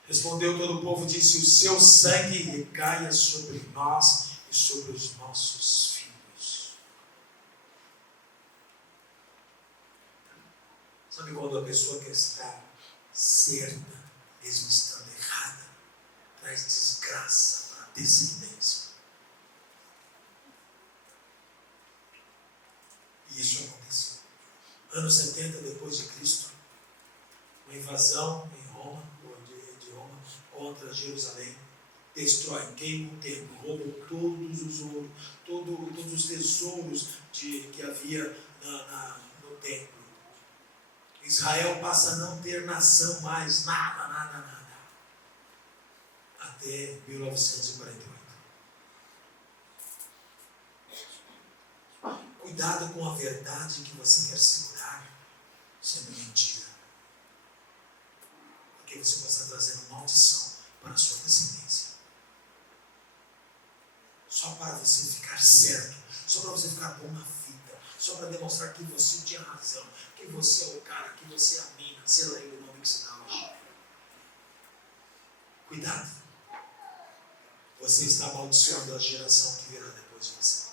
Respondeu todo o povo, disse: o seu sangue recaia sobre nós e sobre os nossos filhos. Sabe quando a pessoa quer estar certa, mesmo estando errada, traz desgraça para a descendência. E isso aconteceu. Anos 70 depois de Cristo, uma invasão em Roma, de Roma, contra Jerusalém, destrói, queima o templo, rouba todos os ouros, todos os tesouros que havia no templo. Israel passa a não ter nação mais, nada. Até 1948. Cuidado com a verdade que você quer segurar, sendo mentira. Porque você pode estar trazendo maldição para a sua descendência. Só para você ficar certo, só para você ficar bom na fita, só para demonstrar que você tinha razão, que você é o cara, que você é a mina, sei lá o nome que se dá hoje. Cuidado. Você está amaldiçoando a geração que virá depois de você.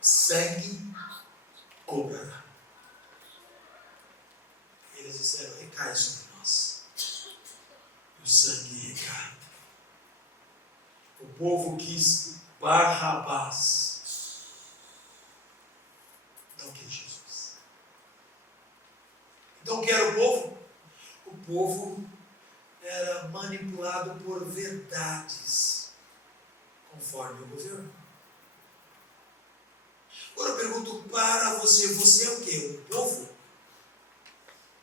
Sangue cobrará. Eles disseram: recai sobre nós. O sangue recai. O povo quis Barrabás, não quis Jesus. Então o que era o povo? O povo era manipulado por verdades, conforme o governo. Agora eu pergunto para você: você é o quê? Um povo?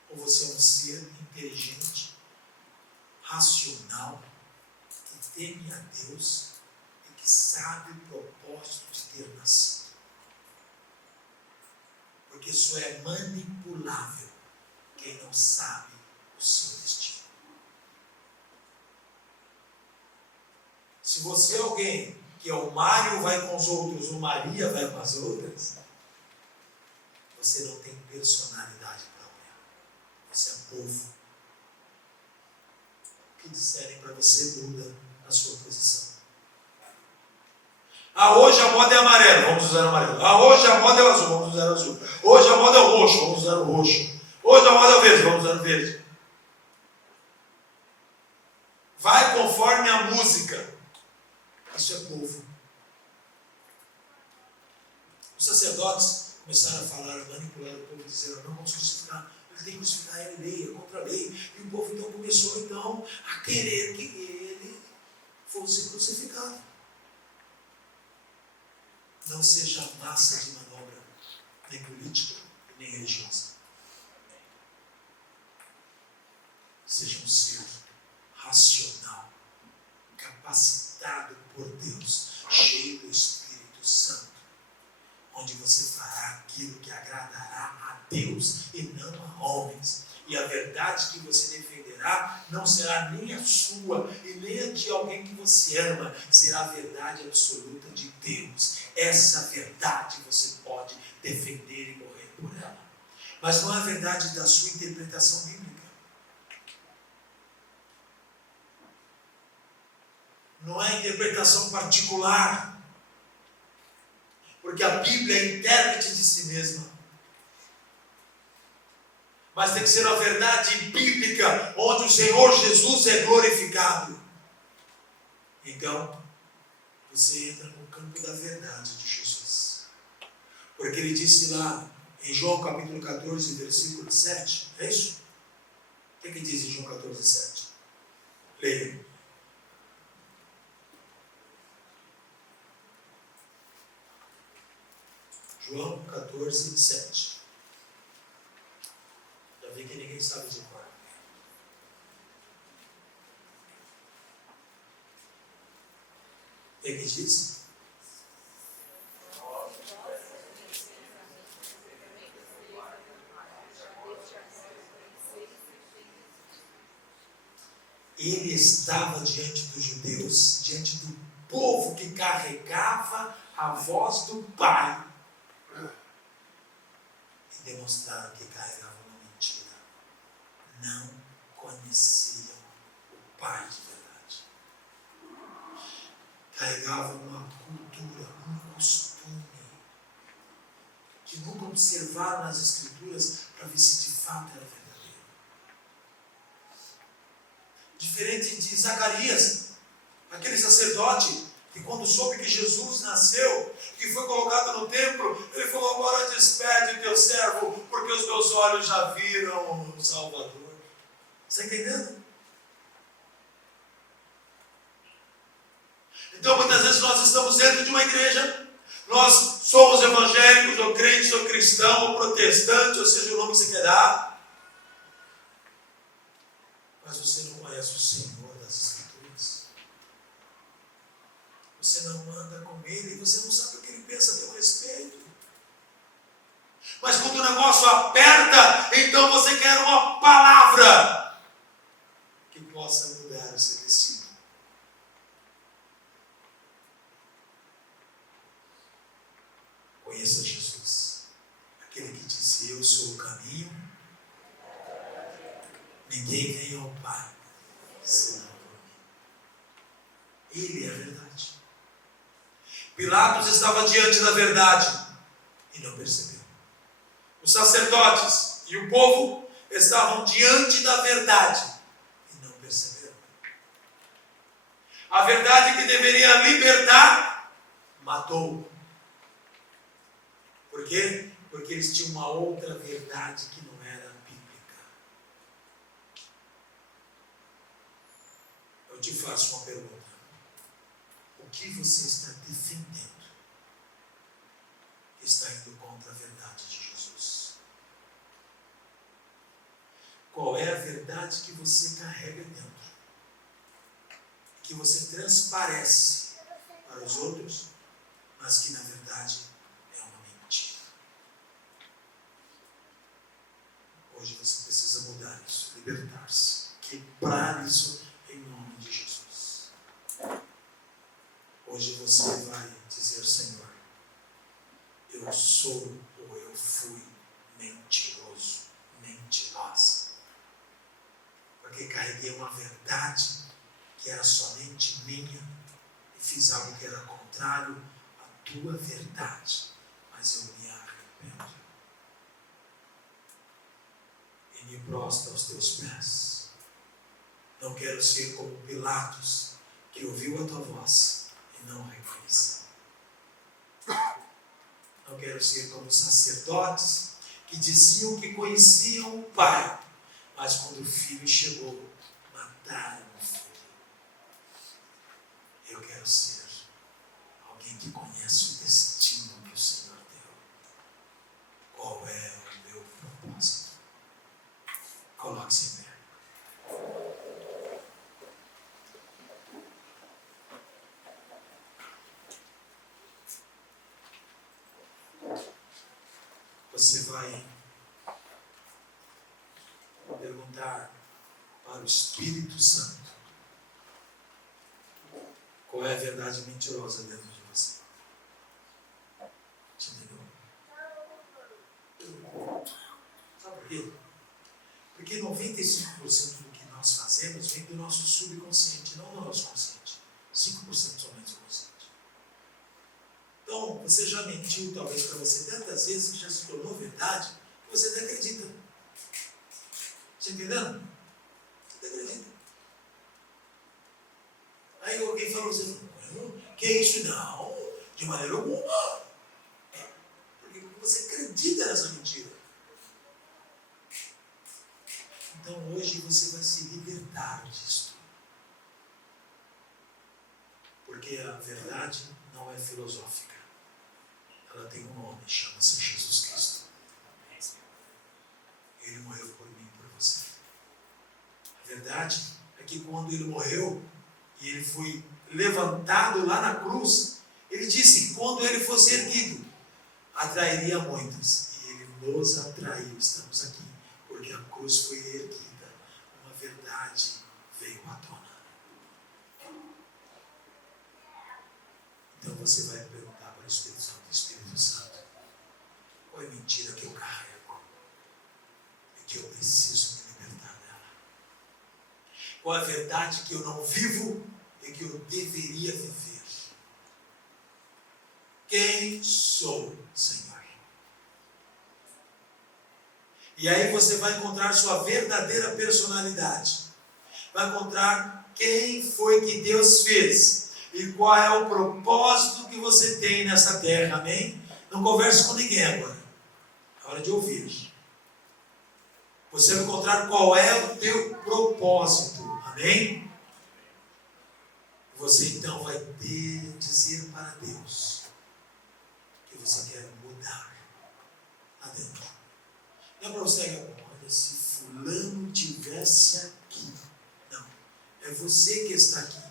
Ou você é um ser inteligente, racional, que teme a Deus e que sabe o propósito de ter nascido? Porque isso é manipulável. Quem não sabe o seu destino. Se você é alguém que é o Mário vai com os outros, o Maria vai com as outras, você não tem personalidade própria. Você é povo. O que disserem para você muda a sua posição. Hoje a moda é amarelo, vamos usar o amarelo. Hoje a moda é o azul, vamos usar o azul. Hoje a moda é o roxo, vamos usar o roxo. Hoje a moda é o verde, vamos usar o verde. Vai conforme a música. Isso é povo. Os sacerdotes começaram a falar, a manipular o povo, dizendo, não vamos crucificar. Ele tem que crucificar, é lei, é contra a lei. E o povo então começou a querer que ele fosse crucificado. Não seja massa de manobra, nem política, nem religiosa. Seja um ser racional, capacitado por Deus, cheio do Espírito Santo, onde você fará aquilo que agradará a Deus e não a homens. E a verdade que você defenderá não será nem a sua e nem a de alguém que você ama, será a verdade absoluta de Deus. Essa verdade você pode defender e morrer por ela. Mas não é a verdade da sua interpretação bíblica. Não é a interpretação particular. Porque a Bíblia é intérprete de si mesma. Mas tem que ser a verdade bíblica, onde o Senhor Jesus é glorificado. Então, você entra no campo da verdade de Jesus. Porque ele disse lá, em João capítulo 14, versículo 7, é isso? O que diz em João 14, 7? Leia. João 14, 7. Já vi que ninguém sabe de cor. O que diz? Ele estava diante dos judeus, diante do povo que carregava a voz do Pai. E demonstraram que carregavam uma mentira. Não conheciam o Pai de verdade. Carregavam uma cultura, um costume, que nunca observaram nas Escrituras para ver se de fato era verdadeiro. Diferente de Zacarias, aquele sacerdote que quando soube que Jesus nasceu, que foi colocado no templo, ele falou, agora despede teu servo, porque os meus olhos já viram o Salvador. Está entendendo? Então muitas vezes nós estamos dentro de uma igreja, nós somos evangélicos, ou crentes, ou cristão, ou protestante, ou seja o nome que você quer dar, mas você não conhece o Senhor das Escrituras. Você não anda com Ele, você não sabe o que Ele pensa a teu respeito. Mas quando o negócio aperta, então você quer uma palavra que possa mudar o seu destino. Conheça Jesus, aquele que disse, eu sou o caminho, ninguém vem ao Pai, senão por mim. Ele é a verdade. Pilatos estava diante da verdade e não percebeu. Os sacerdotes e o povo estavam diante da verdade e não perceberam. A verdade que deveria libertar, matou. Por quê? Porque eles tinham uma outra verdade que não era bíblica. Eu te faço uma pergunta. O que você está defendendo? Está indo contra a verdade de Jesus. Qual é a verdade que você carrega dentro? Que você transparece para os outros, mas que na verdade é uma mentira. Hoje você precisa mudar isso, libertar-se, quebrar isso em nome de Jesus. Hoje você vai dizer: Senhor, eu sou ou eu fui mentiroso, mentirosa, porque carreguei uma verdade que era somente minha e fiz algo que era contrário à tua verdade, mas eu me arrependo e me prostro aos teus pés. Não quero ser como Pilatos, que ouviu a tua voz e não reconheceu. Não quero ser como os sacerdotes, que diziam que conheciam o Pai, mas quando o Filho chegou, mataram o Filho. Eu quero ser alguém que conhece o destino que o Senhor deu. Qual é o meu propósito? Coloque-se em pé. Você vai perguntar para o Espírito Santo qual é a verdade mentirosa dentro de você. Você entendeu? Sabe por quê? Porque 95% do que nós fazemos vem do nosso subconsciente, não do nosso consciente. 5% somente do consciente. Então, você já mentiu talvez para você tantas vezes que já se tornou verdade, que você até acredita. Você entendendo? Você até acredita. Aí alguém falou assim: que é isso? Não, de maneira alguma. Porque você acredita nessa mentira. Então hoje você vai se libertar disso. Porque a verdade não é filosófica. Ela tem um nome, chama-se Jesus Cristo. Ele morreu por mim e por você. A verdade é que quando ele morreu e ele foi levantado lá na cruz, ele disse: quando ele fosse erguido, atrairia muitos. E ele nos atraiu. Estamos aqui porque a cruz foi erguida. Uma verdade veio à tona. Então você vai perguntar para o Espírito Santo: Espírito Santo, qual é a mentira que eu carrego e que eu preciso me libertar dela? Qual é a verdade que eu não vivo e que eu deveria viver? Quem sou, Senhor? E aí você vai encontrar sua verdadeira personalidade. Vai encontrar quem foi que Deus fez e qual é o propósito que você tem nessa terra, amém? Não converse com ninguém agora, é hora de ouvir. Você vai encontrar qual é o teu propósito, amém? Você então vai dizer para Deus que você quer mudar lá dentro. Não é para você agora: olha, se fulano tivesse aqui. Não, é você que está aqui.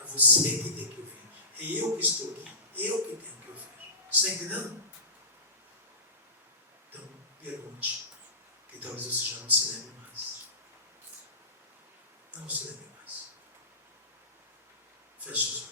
É você que tem que ouvir. É eu que estou aqui. Eu que tenho que ouvir. Você está entendendo? Então, pergunte. Que talvez você já não se lembre mais. Não se lembre mais. Feche os olhos.